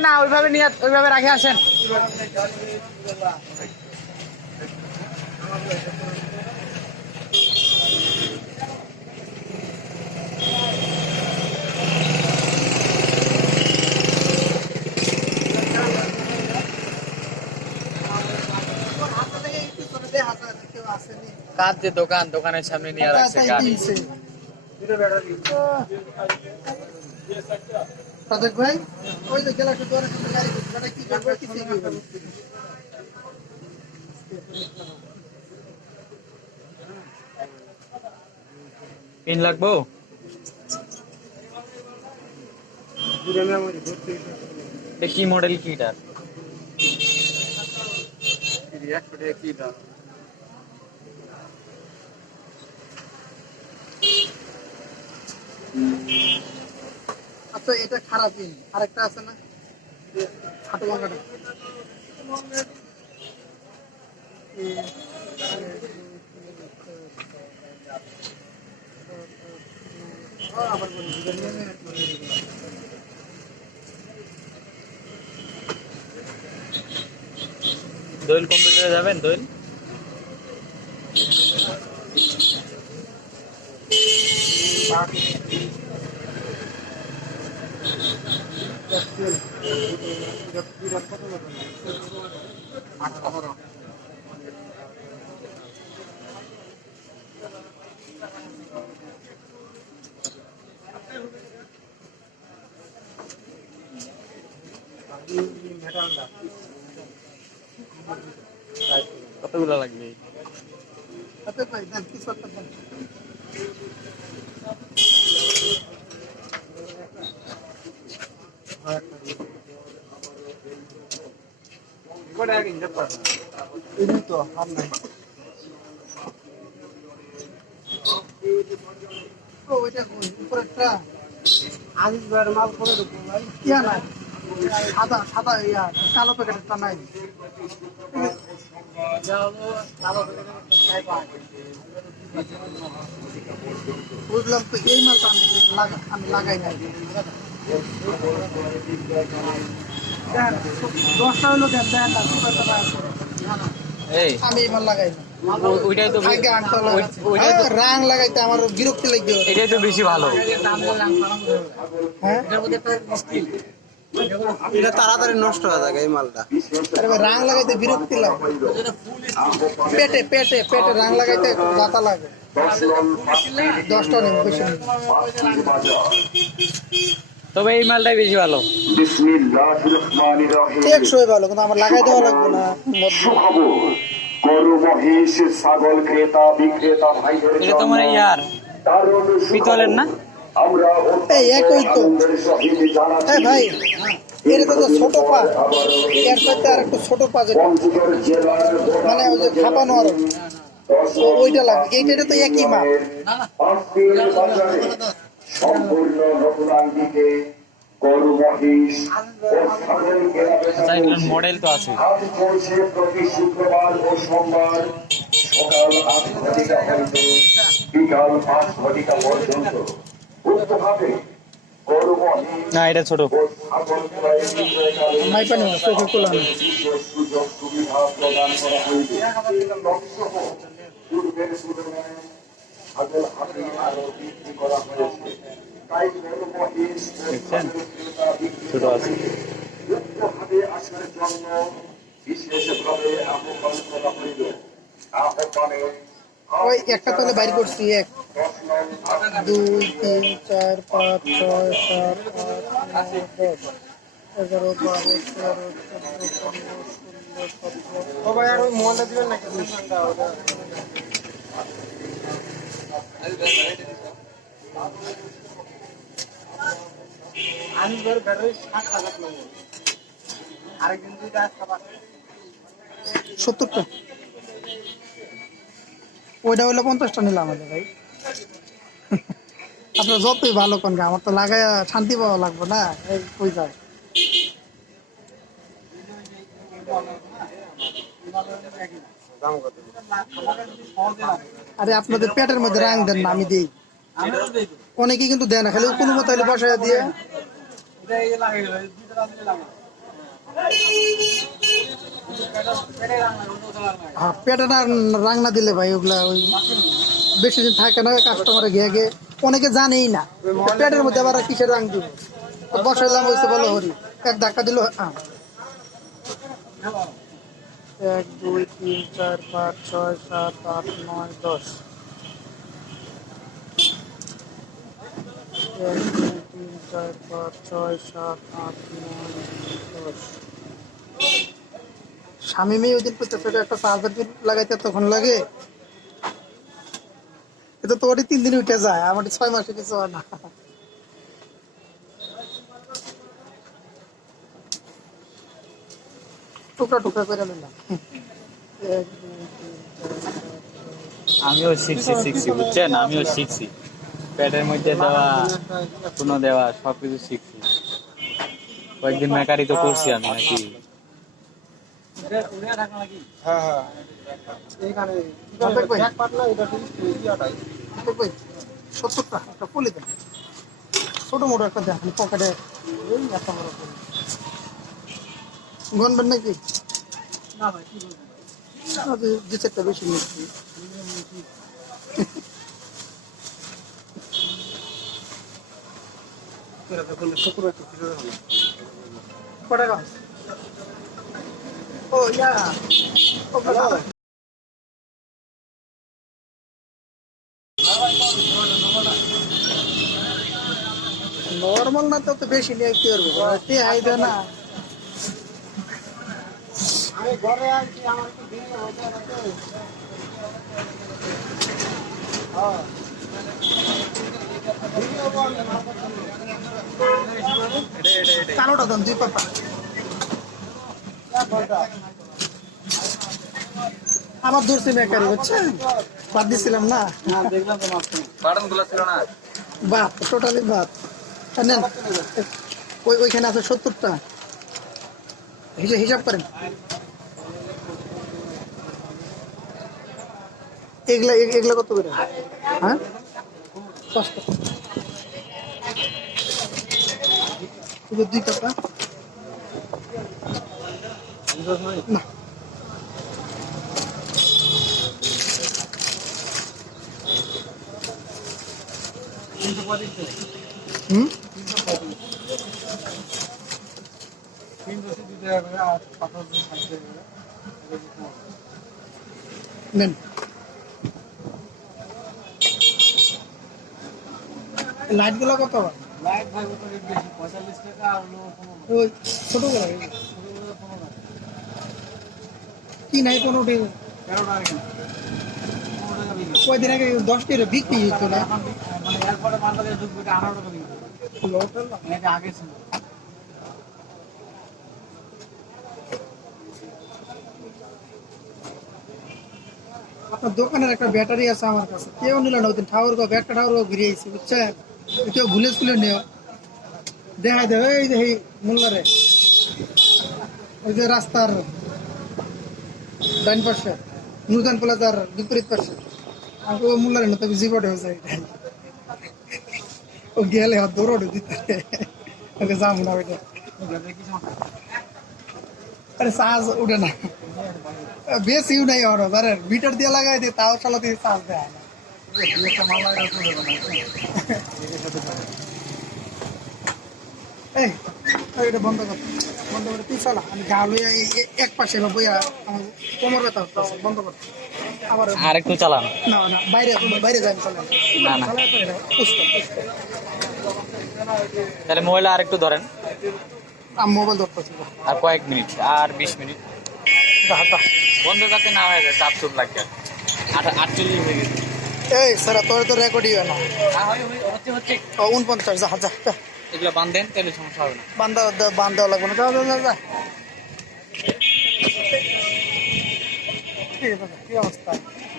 না, ওইভাবে নিয়ে ওইভাবে রাখে আসেন। কার যে দোকানের সামনে নিয়ে রাখছে গাড়ি। সাদেক ভাই ওই যে গ্যালাক্সি দোকানের সামনে গাড়ি এটা কি করবে কি করবে? পিন লাগবো? কি মডেল কি এটা? আচ্ছা এটা খারাপ পিন, আরেকটা আছে না হাঁটু ভাঙাটা। আবার বলি দোয়েল কম্পিউটারে যাবেন? দোয়েল কতগুলো লাগবে? সাদেক ভাই দেন কি সরকার দেন। এই তো হাম নাই। ও ওইটা উপরেরটা আজিজ ভাইয়ের মাল করে দেবো ভাই। ইয়া নাই সাদা সাদা ইয়া কালো প্যাকেটটা নাই। বুঝলাম তো এই মালটা আমি লাগাই নাই। দেন 10টা হলো দেন দেন না এই আমি এই মাল লাগাই না। ওইটাই তো আগে আনতে ওইটাই তো রাং লাগাইতে আমার বিরক্তি লাগে। এটাই তো বেশি ভালো। হ্যাঁ এটা তাড়াতাড়ি নষ্ট হয়ে যায় এই মালটা। আরে ভাই রাং লাগাইতে বিরক্তি লাগে। পেটে পেটে পেটে রাং লাগাইতে ব্যথা লাগে। 10টা নেই বেশি নেই। তবে এই মালটাই বেশি ভালো। টেকসই ভালো কিন্তু আমার লাগাই দেওয়া লাগবে না। ছাগল ক্রেতা বিক্রেতা ভাইদের এটা তো মানে ইয়ার পিতলের না? এই একই তো। হ্যাঁ ভাই এটা তো ছোট পা, এর সাথে আর একটু ছোট পা যেটা মানে ওই যে খাপানো আরো ওইটা লাগবে। এইটা তো একই মাপ। সম্পূর্ণ নতুন আঙ্গিকে গরু মহিষ ও ছাগল আচ্ছা এগুলোর মডেল তো আছে। হাট চলছে প্রতি শুক্রবার ও সোমবার সকাল 8 ঘটিকা হইতে বিকাল 5 ঘটিকা পর্যন্ত। উক্তভাবে গরু মহিষ না এটা ছোট। ও ছাগল ক্রয় বিক্রয়কালে মাইপানি চোখে কোলানো। বিশেষ সুযোগ সুবিধা প্রদান করা হইবে। তৎসহ পূর্বের তুলনায় ছাগল হাটে আরো বৃদ্ধি করা হয়েছে। তাই গরু মহিষ ও দেখছেন? ছাগল ক্রেতা ছোট আছে। উক্তভাবে আসার জন্য বিশেষভাবে আহ্বান করা হইল। আহ্বানে ওই একটা তলে বাইর করছি 1 2 3 4 5 6 7 8 9 10 11 12 13 14 15 16 17 ও ভাই আর ওই মোবাইলটা দিবেন নাকি? আমি ধর ব্যাটারি 60 টাকা লাগবে। আরেকদিন দুইটা আসতে পারে 70টা। ওইটা হইলে 50টা নিলাম আমাদের ভাই। আপনার যতই ভালো কোন আমার তো লাগাই শান্তি পাওয়া লাগবে না। ওই যায় আরে আপনাদের পেটের মধ্যে রাং দেন না আমি দিই। অনেকেই কিন্তু দেয় না, খালি কোনো মতো হলে বসায় দিয়ে হ্যাঁ, পেটে না রান্না দিলে ভাই ওগুলা ওই বেশি দিন থাকে না, কাস্টমারে গিয়ে গিয়ে অনেকে জানেই না পেটের মধ্যে আবার কিসের রাং দিব। বসাইলাম হয়েছে বলো হরি, এক ধাক্কা দিল। 1 2 3 4 5 6 7 8 9 10। 1 2 3 4 5 6 7 8 9 10। স্বামী মেয়ে ওই দিন করতেছে একটা চার্জার লাগাইতে তখন লাগে, এটা তো ওটি 3 দিন উঠে যায়, আমার 6 মাসে কিছু হয় না। টুকরা টুকরা করে নিলাম। 1 2 আমিও শিখছি বুঝছেন, আমিও শিখছি প্যাডের মধ্যে দেওয়া কোনো দেওয়া সবকিছু শিখছি। কয়েকদিন মেকারি তো করছি আমি নাকি। হ্যাঁ হ্যাঁ এইখানে এক পাতলা এটা ইয়াটাই 70 টাকা একটা পলি দেন, ছোট মোটো একটা দেন পকেটে, এই একটা বড় পলি গনবেন নাকি? না ভাই কি বলবেন, যে চারটা বেশি নিচ্ছি। কটা ও ইয়া নর্মাল না তো বেশি নিয়ে কি করবো, হাই দেয় না। আমি ঘরে আছি, আমার তো দিনে হতে হতে কালোটা দেন 2 পাতা। আমার ধরছি মেকারি বুঝছেন, বাদ দিছিলাম না। দেখলাম তো মাঝখানে বাটন গুলো ছিল না, বাদ টোটালি বাদ। নেন ওইখানে আছে 70টা, হিসাব করেন। এগুলা এগুলা কত করে? হ্যাঁ 5 টাকা। 2 টাকা না, হুম নেন। লাইট গুলো কত? লাইট ভাই ওটা রেট বেশি 45 টাকা আর হলো 15 ওই ছোট গুলো কি নাই 15 টাকা। 13 টাকা কিলো 15 টাকা বিক্রি। কয়দিন আগে 10 টাকা বিক্রি হতো না। মানে এরপরে মালটা ঢুকবে 18 টাকা বিক্রি। এটা আগে ছিল। আপনার দোকানের একটা ব্যাটারি আছে আমার কাছে, কেউ নিল না। ওদিন ঠাউর ব্যাটটা ঠাউর ঘুরে আইছি বুঝছেন, কেউ ভুলে স্কুলে নিও দেখা দেবে। এই যে এই মোল্লারে, ওই যে রাস্তার ডাইন পাশে নুরজান প্লাজার বিপরীত পাশে, আর ও মোল্লারে না তবে জীবনে হয়ে যায়। ও গেলে দৌড়ে দিতে ওকে যাম না ওইটা। আরে চার্জ উঠে না, বেশি নাই ওর ধরেন মিটার দিয়ে লাগাই দিই তাও চালাতে চার্জ দেয় না। এই এটা বন্ধ কর, বন্ধ করে তুই চালা। আমি গা লইয়া এক পাশে বইয়া আমার কোমর ব্যথা হচ্ছে, বন্ধ কর। আবার আর একটু চালান। না না বাইরে বাইরে যাই চালান। না না, পুষ্প তাহলে মোবাইল আর একটু ধরেন, আমি মোবাইল ধরতেছি। আর কয়েক মিনিট, আর 20 মিনিট বন্ধ যাতে না হয়ে যায়, চাপ চুপ লাগবে। 48 হয়ে গেছে। এই স্যার তোর তো রেকর্ডই হয় না। হচ্ছে 49 যা যা যা। এগুলো বান্ধেন তাহলে সমস্যা হবে না। বান্ধ দেওয়া লাগবে না, যা যা যা যা। কি অবস্থা,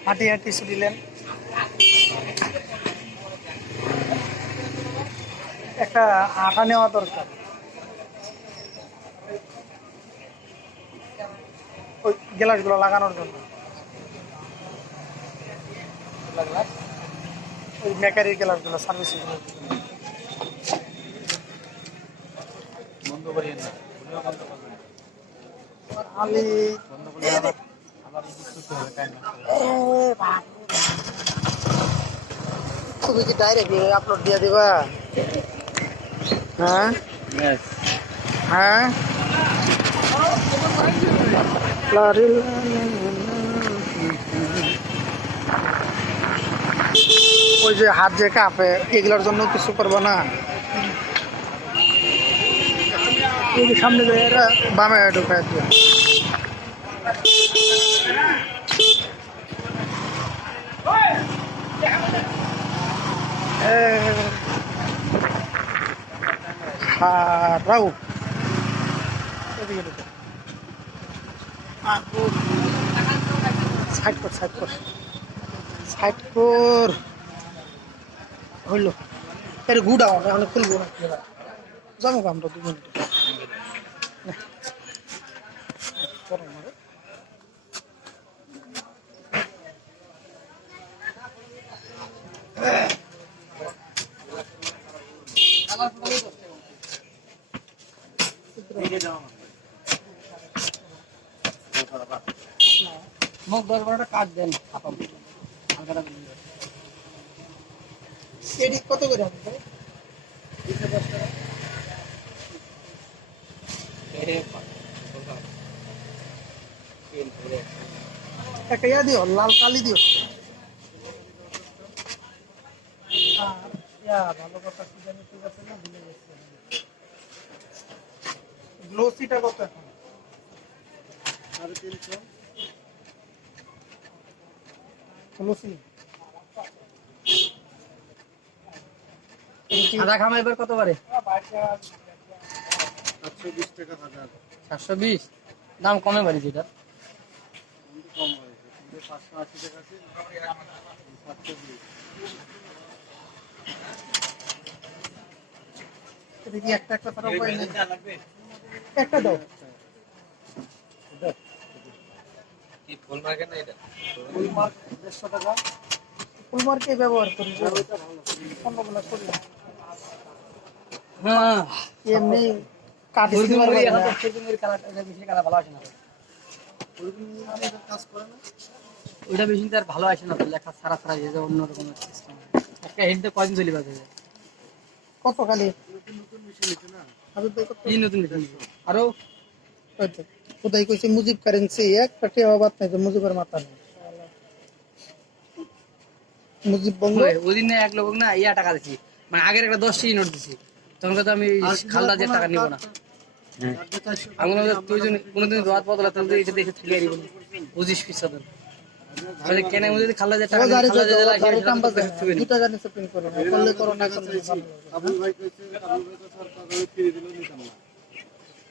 হাঁটি হাঁটি দিলেন। একটা আঠা নেওয়া দরকার, ওই গ্লাসগুলো লাগানোর জন্য। ওই মেকারির গ্লাসগুলো সার্ভিসিং। আলি তুমি কি ডাইরেক্ট আপলোড দিয়ে দিবা? হ্যাঁ হ্যাঁ ওই যে হাত যে কাঁপে এগুলোর জন্য কিছু করবো না? এই যে সামনে যে এরা বামে ঢুকায় দিয়ে হারাও সাইড কর সাইড কর সাইড কর হইল এর গুড়া এখন খুলবো না যাবো আমরা 2 মিনিট মোক 10-12টা কাট দেন এডি কত করে হবে ভাই? একটা ইয়া দিও লাল কালি দিও ভালো কথা কি জানি ঠিক আছে না ভুলে গেছি গ্লোসিটা কত এখন 350 গ্লোসি সাদা খামা এবার কত করে? 720 টাকা হাজার। 720 দাম কমে বাড়িছে এটা কম হয়েছে 580 টাকা আছে 720 এটা কি একটা একটা তারা উপায় নেই একটা দাও কি ফুল মার্কেট না এটা? ফুল মার্ক 150 টাকা ফুল মার্কে ব্যবহার করি ওটা ভালো অন্যগুলো করি হ্যাঁ এমনি কাটি দিবার লাগে না ফুলমুড়ি কালার এটা বেশি কালার ভালো আসে না কাজ করে না ওইটা বেশি তার ভালো আসে না তো লেখা সারা সারা যে অন্য রকম সিস্টেম একটা হেড কয়দিন চলি বাজে কত খালি নতুন মেশিন নিতে না আমি তো কত এই নতুন মেশিন আরো কত কোথায় কইছে মুজিব কারেন্সি একটা টেওয়া বাত নাই তো মুজিবের মাথা নেই মুজিব বঙ্গ ওদিন না এক লোক না ইয়া টাকা দিছি মানে আগের একটা 10 টাকা নোট দিছি তখন তো আমি খালদাজের টাকা নিব না আমি তুই যদি কোনোদিন রাত বদলা তাহলে এটা দেখে থেকে আইব বুঝিস পিছাদ মানে কেন আমি যদি খালদাজের টাকা খালদাজের কাম বাজে 2 টাকা নিচে পিন করে না করলে করো না আবুল ভাই কইছে আবুল ভাই তো সরকার ফিরে দিল নিতাম না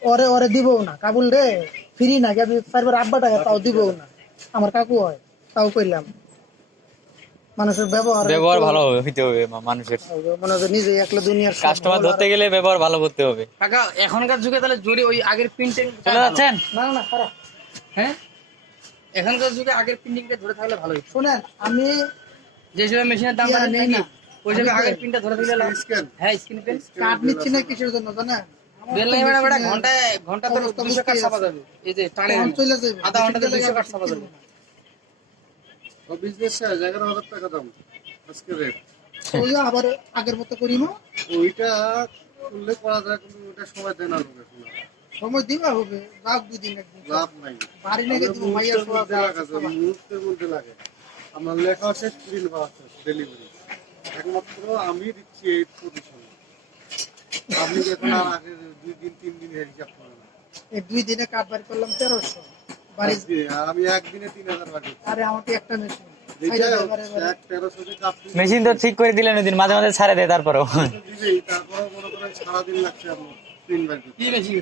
ওরে ওরে দিবও না কাবুল রে ফ্রি না গাবি সার্ভার আব্বা টাকা তাও দিবও না আমার কাকু হয় তাও কইলাম মানুষের ব্যবহার ভালো হইতে হবে মানুষের, মানে নিজে একলা দুনিয়ার কাস্টমার ধরতে গেলে ব্যবহার ভালো করতে হবে। কাকা এখনকার যুগে তাহলে জোরে ওই আগের প্রিন্টিং চলে যাচ্ছেন? না না খারাপ হ্যাঁ এখনকার যুগে আগের প্রিন্টিংটা ধরে থাকলে ভালো হতো শুনেন আমি যে সব মেশিনের দাম বাড়ে নেই না ওই জায়গায় আগের প্রিন্টটা ধরে দিলে হ্যাঁ স্ক্রিন পেন কাট নিচ্ছি না কিসের জন্য জানেন দেল নাই বড় ঘন্টা ধরে 200 কাট ছাপা যাবে এই যে টানে চলে যাবে আধা ঘন্টাতে 200 কাট ছাপা যাবে ও বিজনেস 11000 টাকা দাম আজকে রেট ওই আবার আগের মতো করি না ওইটা উল্লেখ করা যায় কিন্তু ওটা সময় দেয় না লোকে সময় দিবা হবে রাত 2 দিন একদিন লাভ নাই বাড়ি নাকি দিব মাইয়া সব মুহূর্তের মধ্যে লাগে আমার লেখা আছে স্ক্রিন আছে ডেলিভারি একমাত্র আমি দিচ্ছি এই পজিশন আপনি যখন আর আগে 2 দিন 3 দিন হিসাব করেন না এই 2 দিনে কাট বার করলাম 1300 বাড়ি আর আমি একদিনে 3000 বাকি আরে আমার তো একটা মেশিন মেশিন তো ঠিক করে দিলেন ওইদিন, মাঝে মাঝে ছাড়ে দেয় তারপরেও দিবেই তারপরে মনে করেন সারাদিন লাগছে আপনার প্রিন্ট বার করতে কি মেশিন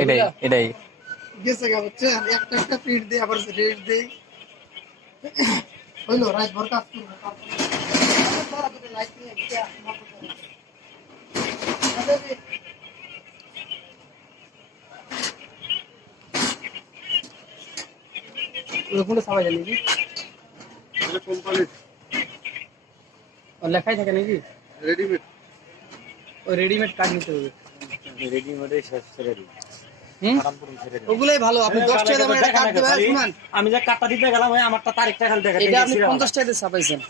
এটা এটাই গেছে গা হচ্ছে একটা একটা প্রিন্ট দেই আবার রেট দেই হইলো রাত ভর কাজ করব সারা দিন লাইট নিয়ে গিয়া ওগুলো সবাই জানি কি এটা কোম্পানি লেখাই থাকে নাকি রেডিমেড ওই রেডিমেড কাট নিতে হবে ওগুলাই ভালো, আপনি 10 টাকা দামের একটা কাট দেবেন, শুনুন আমি যে কাটটা দিতে গেলাম ওই আমারটা তারিখটা খালি দেখা এটা আপনি 50 টাকা দিয়ে ছাপাইছেন,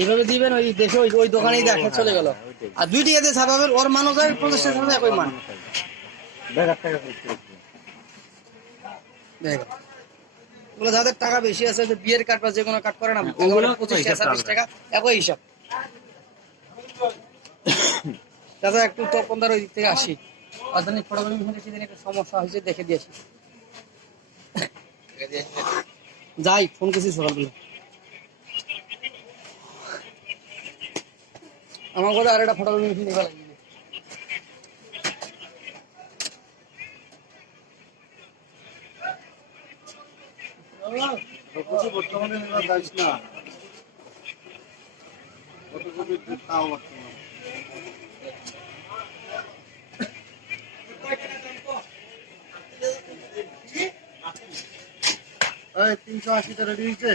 এইভাবে দিবেন, ওই দেখে ওই দোকানেই দেখে চলে গেল। আর 2 টাকা দিয়ে ছাপাবেন, ওর মানও যায় 50 টাকা ছাপাবে একই মান। দেখেন ওগুলো যাদের টাকা বেশি আছে, যে বিয়ের কাট বা যে কোনো কাট করে না, ওগুলো 25 টাকা 26 টাকা একই হিসাব। দাদা একটু তপনদার ওই দিক থেকে আসি, রাজধানী ফটোগ্রাফি মিশনে সেদিন একটা সমস্যা হয়েছে, দেখে দিয়ে আসি। যাই, ফোন করছি সকালবেলা। আমার কথা আর একটা ফটোগ্রাফি মিশন নিবা লাগবে। কিছু বর্তমানে নেওয়া যাইস না, ফটোকপি তাও বর্তমানে 380টা রেডি হয়েছে।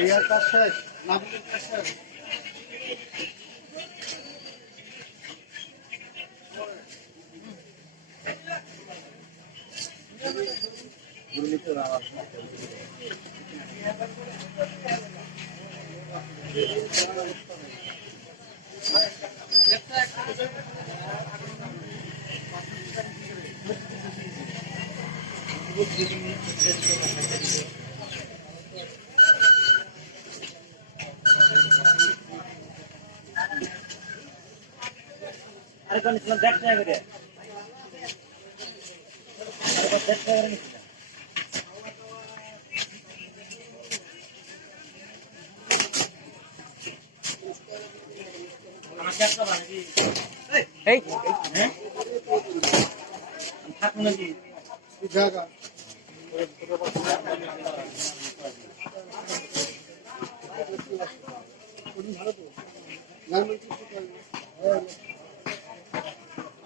এই আর কাজ শেষ, নাবিকের কাজ শেষ। আরে কোন ইসলাম দেখ না করে আমার কাছে বানাবি এই হ্যাঁ থাক নাকি জায়গা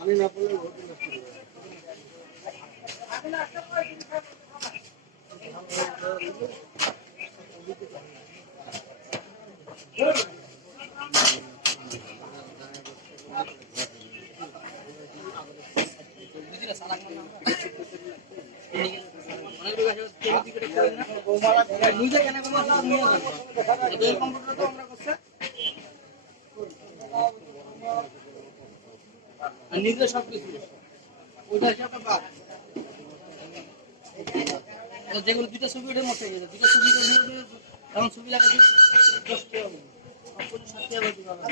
আমি না বললে ভোট নষ্ট করবে। নিজে কেন কোনো নিয়ে যাবে, এই কম্পিউটার তো আমরা করছে আর নিজে সব কিছু ওইটা হিসাবটা বাদ। যেগুলো 2টা ছবি ওটার মধ্যে গেছে, 2টা ছবি এখন ছবি লাগাতে 10 টাকা হবে, 60 টাকা দিতে হবে।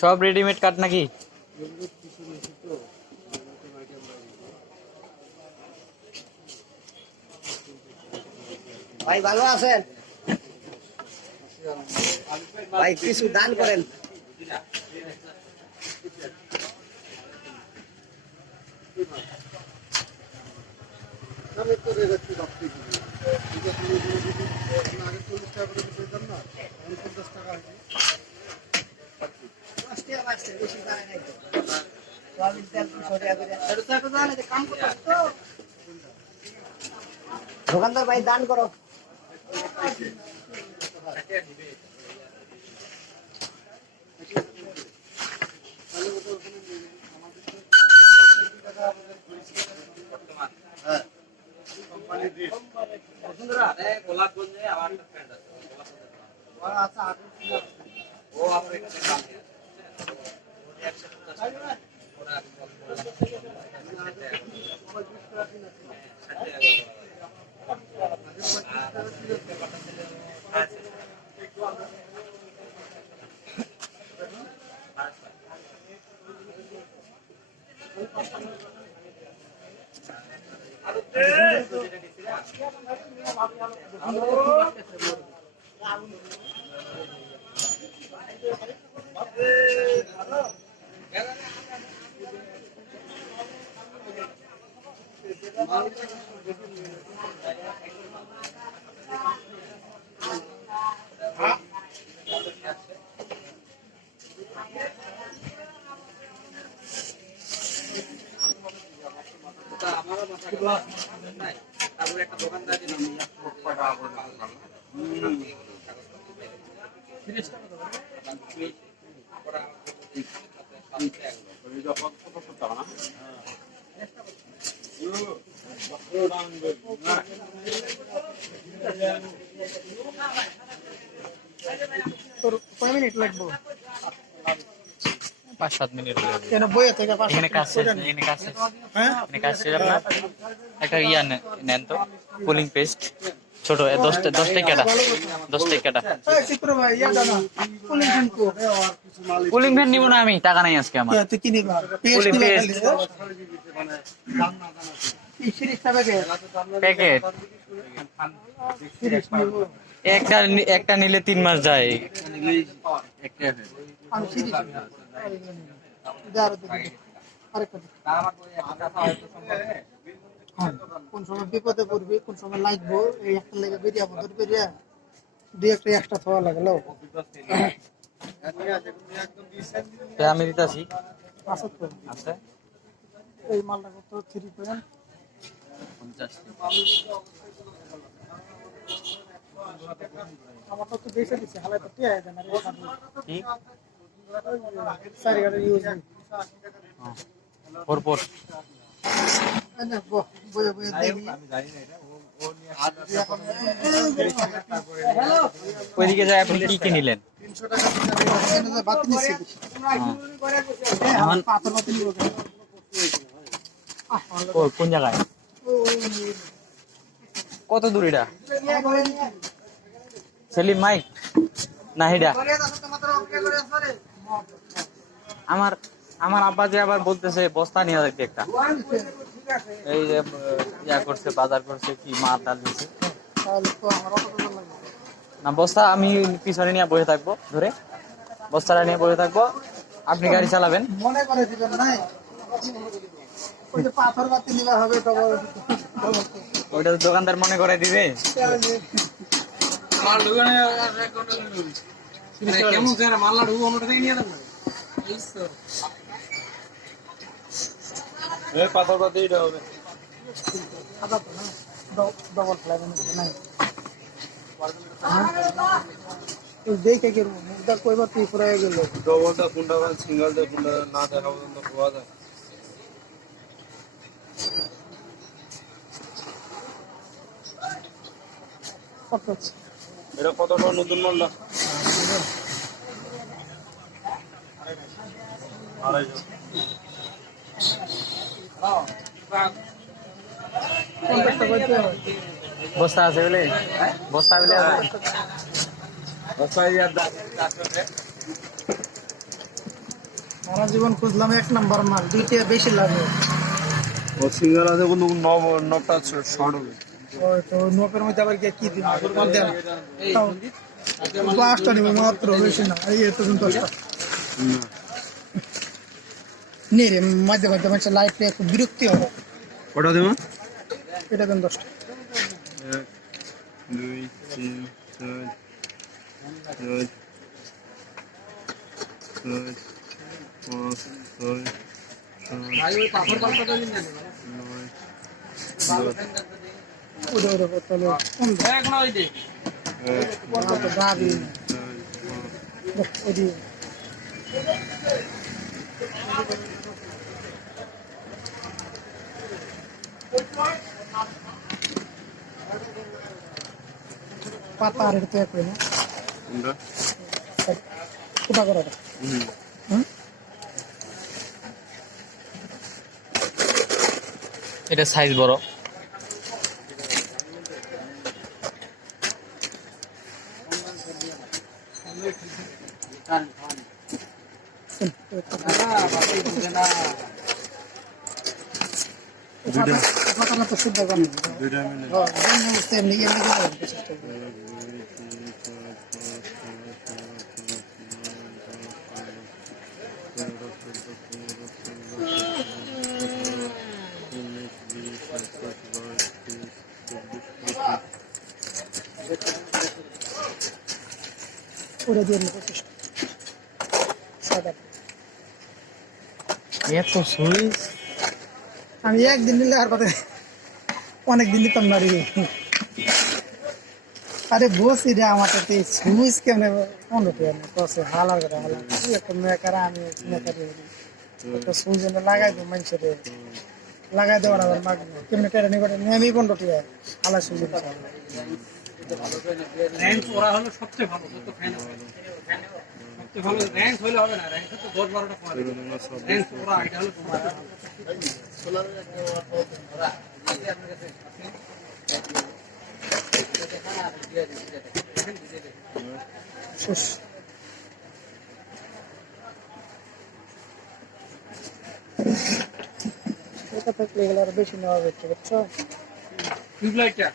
সব রেডিমেড কাট নাকি? ভাই ভালো আছেন? ভাই কিছু দান করেন। আমি তো রেজাল্ট ভাবতেই পারি এটা তুমি যদি আগে 40 টাকা করে পেতাম না, এখন 50 টাকা হয়েছে। দোকানদার ভাই দান করো। হ্যাঁ কোম্পানি দিয়ে আচ্ছা তারপরে একটা তোর কয় মিনিট লাগবো? 5-7 মিনিট লাগবে। কেন বইয়ে থেকে পাঁচ এখানে কাজ শেষ, এখানে কাজ শেষ। এখানে কাজ শেষ আপনার একটা নেন তো, কুলিং পেস্ট ছোট 10 টাকাটা 10 টাকাটা। চিত্র ভাই ইয়া দাদা কুলিং ফ্যান কো কুলিং ফ্যান নিব না আমি, টাকা নাই আজকে আমার। তুই কি নিবা? পেস্ট কুলিং নিবা পেস্ট খালি এই সিরিজ টাকা প্যাকেট সিরিজ নিব একটা নিলে 3 মাস যায়। আমি সিরিজ দাঁড়া দেখি আরেকটা কোন সময় বিপদে পড়বি, কোন সময় লাগবো, এই একটা লেগে বেরিয়ে বদর বেরিয়ে দুই একটা এক্সট্রা থাকা লাগলো। আমি দিতাছি আচ্ছা তো আছে এই মালটা কত 3.50 আমার তো বেশি দিছে হালাই তো টিয়া দেন আরে কি সারি গাড়ি ইউজ পরপর না বয়ে বয়ে দেখি ওইদিকে যায়। আপনি কি কি নিলেন? 300 টাকা বাতি নিচ্ছে এখন পাথর বাতি নিব কোন জায়গায়, কত দূর এটা? সেলিম মাইক না হিডা? আমার আমার আব্বা যে আবার বলতেছে বস্তা নিয়ে যাবে একটা, এই যে ইয়া করছে, বাজার করছে, কি মাল ডাল দিচ্ছে তাহলে তো আমার অত টাকা লাগবে না। বস্তা আমি পিছনে নিয়ে বসে থাকবো, ধরে বস্তাটা নিয়ে বসে থাকবো, আপনি গাড়ি চালাবেন। মনে করে দিবেন নাই ওই যে পাথর বাতি নিবা হবে তবে ওইটা তো দোকানদার মনে করে দিবে। কেমন যারা মাল্লা ঢুকবো আমরা থেকে নিয়ে দেন না পাথর পাতি হবে আদা তো না ডবল ফ্লাই নাই এই দেখে কি মুখটা কইবার তুই পুরো গেল ডবলটা কোনটা সিঙ্গেলটা কোনটা না দেখা পর্যন্ত পাওয়া যায়। কত এটা কত টাকা নতুন মালটা? 50 টাকা দিতে হবে বস্তা আছে বলে, বস্তা বলে আছে। সারা জীবন খুঁজলাম এক নাম্বার মাল, দুইটা বেশি লাগে ও সিঙ্গেল আছে কিন্তু নবটা শর্ট হবে। ওই তো নোপের মধ্যে আবার কি দিন মাল দেন তাও 5টা নিব মাত্র, বেশি না এই এত দিন 10টা নে রে মাঝে মাঝে মাঝে লাইট একটু বিরক্তি হবে। কটা দেবো? এটা দেন 10টা 1 2 3 4 5 6 ভাই ওই পাথর পাল্টাটা নিয়ে নেন ওটা ওটা তাহলে কোন এক না ওই দেখ তো দাবি ওদি পাতা আর এটা এক না কোটা করা এটা সাইজ বড়। পাতা তো শুদ্ধ বানাই দুইটা মিলে এমনি এমনি ওরা দিয়ে নিব সাদা এত সুইচ আমি একদিন নিলে আর পাতে অনেকদিন নিতাম না রে। আরে বসি রে আমার তো সুইচ কেমনে 15 টাকা না কসে হালার করে হালা তুই একটা মেকার আমি মেকার একটা সুইচ এনে লাগাই দে মানুষের লাগাই দেওয়ার আবার মাগ কেমনে কেটে নিবে আমি 15 টাকা হালা সুইচ র্যাঙ্ক ওরা হলো সবচেয়ে ভালো, যত ফ্যান হবে সবচেয়ে ভালো র্যাঙ্ক হলে হবে না, র্যাঙ্ক তো 10-12টা কমাবে, র্যাঙ্ক ওরা এটা হলো তোমার এটা থাকলে এগুলো আর বেশি নেওয়া যাচ্ছে বুঝছো। টিউবলাইটটা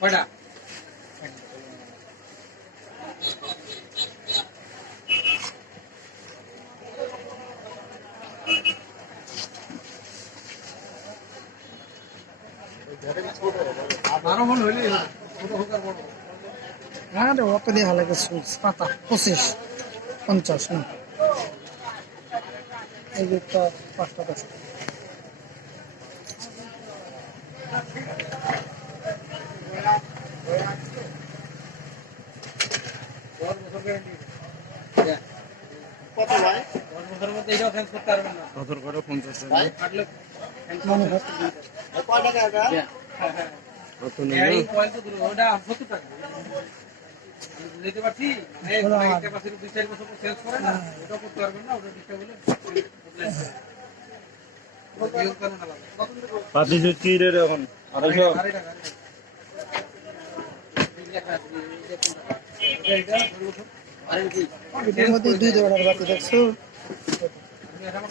কয়টা? আরো মনে হইলেই হবে, ছোট হোক আর বড় হোক। হ্যাঁ রে অত দিয়ে হালাকে সুইচ পাতা 25-50 না এই যে 5টা 10 কত ভাই? 10 বছরের মধ্যে এটাও ফ্যান করতে পারবেন না। কাটলে মনে হয় কয় টাকা এটা? এয়ারিং কয়েল তো দূরে, ওটা 70 টাকা। আমি বুঝাইতে পারছি, মানে ক্যাপাসিটি 2-4 বছর পর চেঞ্জ করে না, ওটা করতে পারবেন না, ওটা ডিস্টার্ব হলে বিয়োগ করুন আলাদা। পাতি কি রে এখন 250 আড়াই টাকা। এটার মধ্যে 2 ধরনের বাতি দেখছো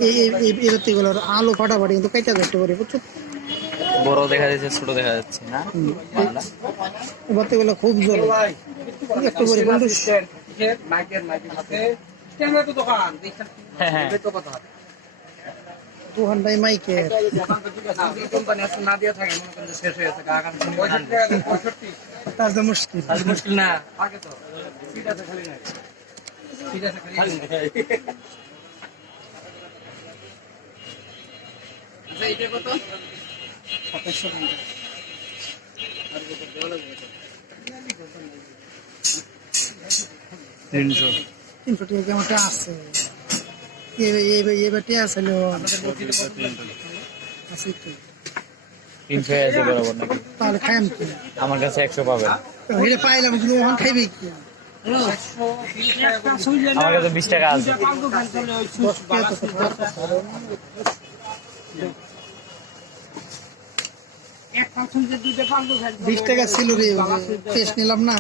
এই বাতিগুলোর আলো ফাটাফাটি কিন্তু কাইটা দেখতে পারি বুঝছো। বড় দেখা যাচ্ছে, ছোট দেখা যাচ্ছে না বাংলা। এই বাতিগুলো খুব জ্বলে একটু করে বন্ধু মাইকের সাথে স্ট্যান্ডার্ড তো দোকান, হ্যাঁ হ্যাঁ তো কথা। 2 ঘন্টায় মাইকে দোকান তো ঠিক আছে, যদি কোম্পানি আসলে না দিয়ে থাকে, মনে করেন যে শেষ হয়ে গেছে, আগামী 65 তার যে মুশকিল তাহলে মুশকিল না, আগে তো সিট আছে খালি নাই, সিট আছে খালি নাই। আচ্ছা এটা কত? 2750 300 টাকা কেমনটা আছে এই বাটি আসলে আছে কি 300 আছে বরাবর নাকি? তাহলে খাইম কি আমার কাছে 100 পাবেন। হেরে পাইলাম কিন্তু এখন খাইবে কি আমার কাছে 20 টাকা আছে। 10 টাকা তো খাওয়ার কথা। 20 টাকা ছিল রে টেস্ট নিলাম না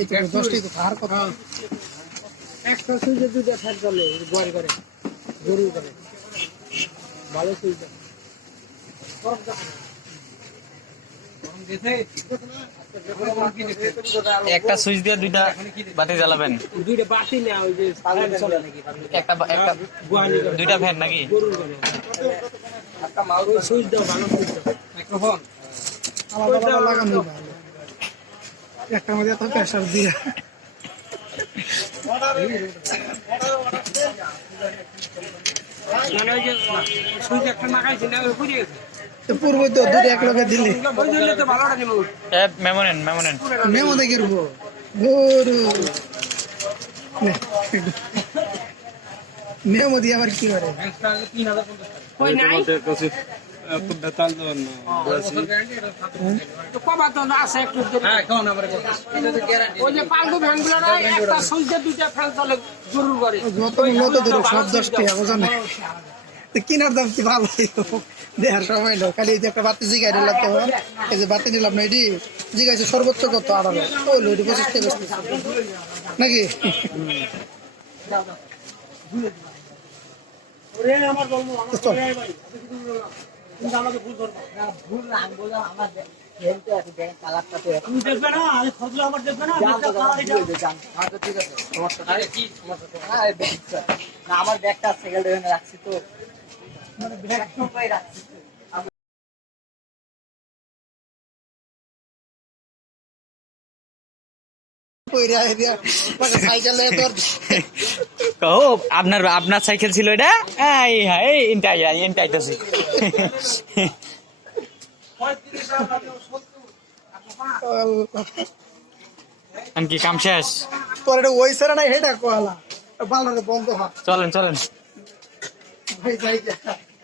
এই তো 10 টাকা তো খাওয়ার কথা। একটা সুইচে দুটো ফ্যান চলে, গোয়ারি করে গরু করে ভালো সুইচ একটা সুইচ দিয়ে দুইটা বাতি জ্বালাবেন, দুইটা বাতি না, ওই যে চলে নাকি একটা দুইটা ফ্যান নাকি? গরুর করে একটা মাউস সুইচ দাও, ভালো সুইচ দাও, মাইক্রোফোন আলাদা আলাদা লাগানো ভালো একটা মধ্যে তো প্রেসার দিয়া মানে ওই যে সুইচ একটা লাগাইছি না, ওই বুঝে গেছে, তো পূর্ব তো দুটো এক লগে দিলি ওই জন্য তো ভালোটা নিব। মেমোনেন মেমো দেখে রবো গরু মেমো দিয়ে আবার কি করে 3050 ওই নাই তো কবা তো আছে একটু, হ্যাঁ কোন আমারে ওই যে পাল্টু ভ্যানগুলো না, একটা সুইচে দুইটা ফ্যান চলে গরুর করে, যত মূল্য তো ধরো সব 10 টাকা বোঝানো কিনার দাম কি ভালো দেওয়ার সময় না খালি এই যে একটা বাতি জিগাই নিলাম তো এই যে বাতি নিলাম না এটি জিগাইছে সর্বোচ্চ কত 18 ওই লোটি 25 টাকা নাকি আমার ব্যাগটা সাইকেল রাখছি তো, মানে ব্যাগ রাখছি। কও আপনার সাইকেল ছিল এটা? এই হ্যাঁ ইনটাইতাছি কি কাম শেষ? তোর এটা ওই সারা নাই হেটা কোয়ালা বালরে বন্ধ হ চলেন চলেন। ভাই যাই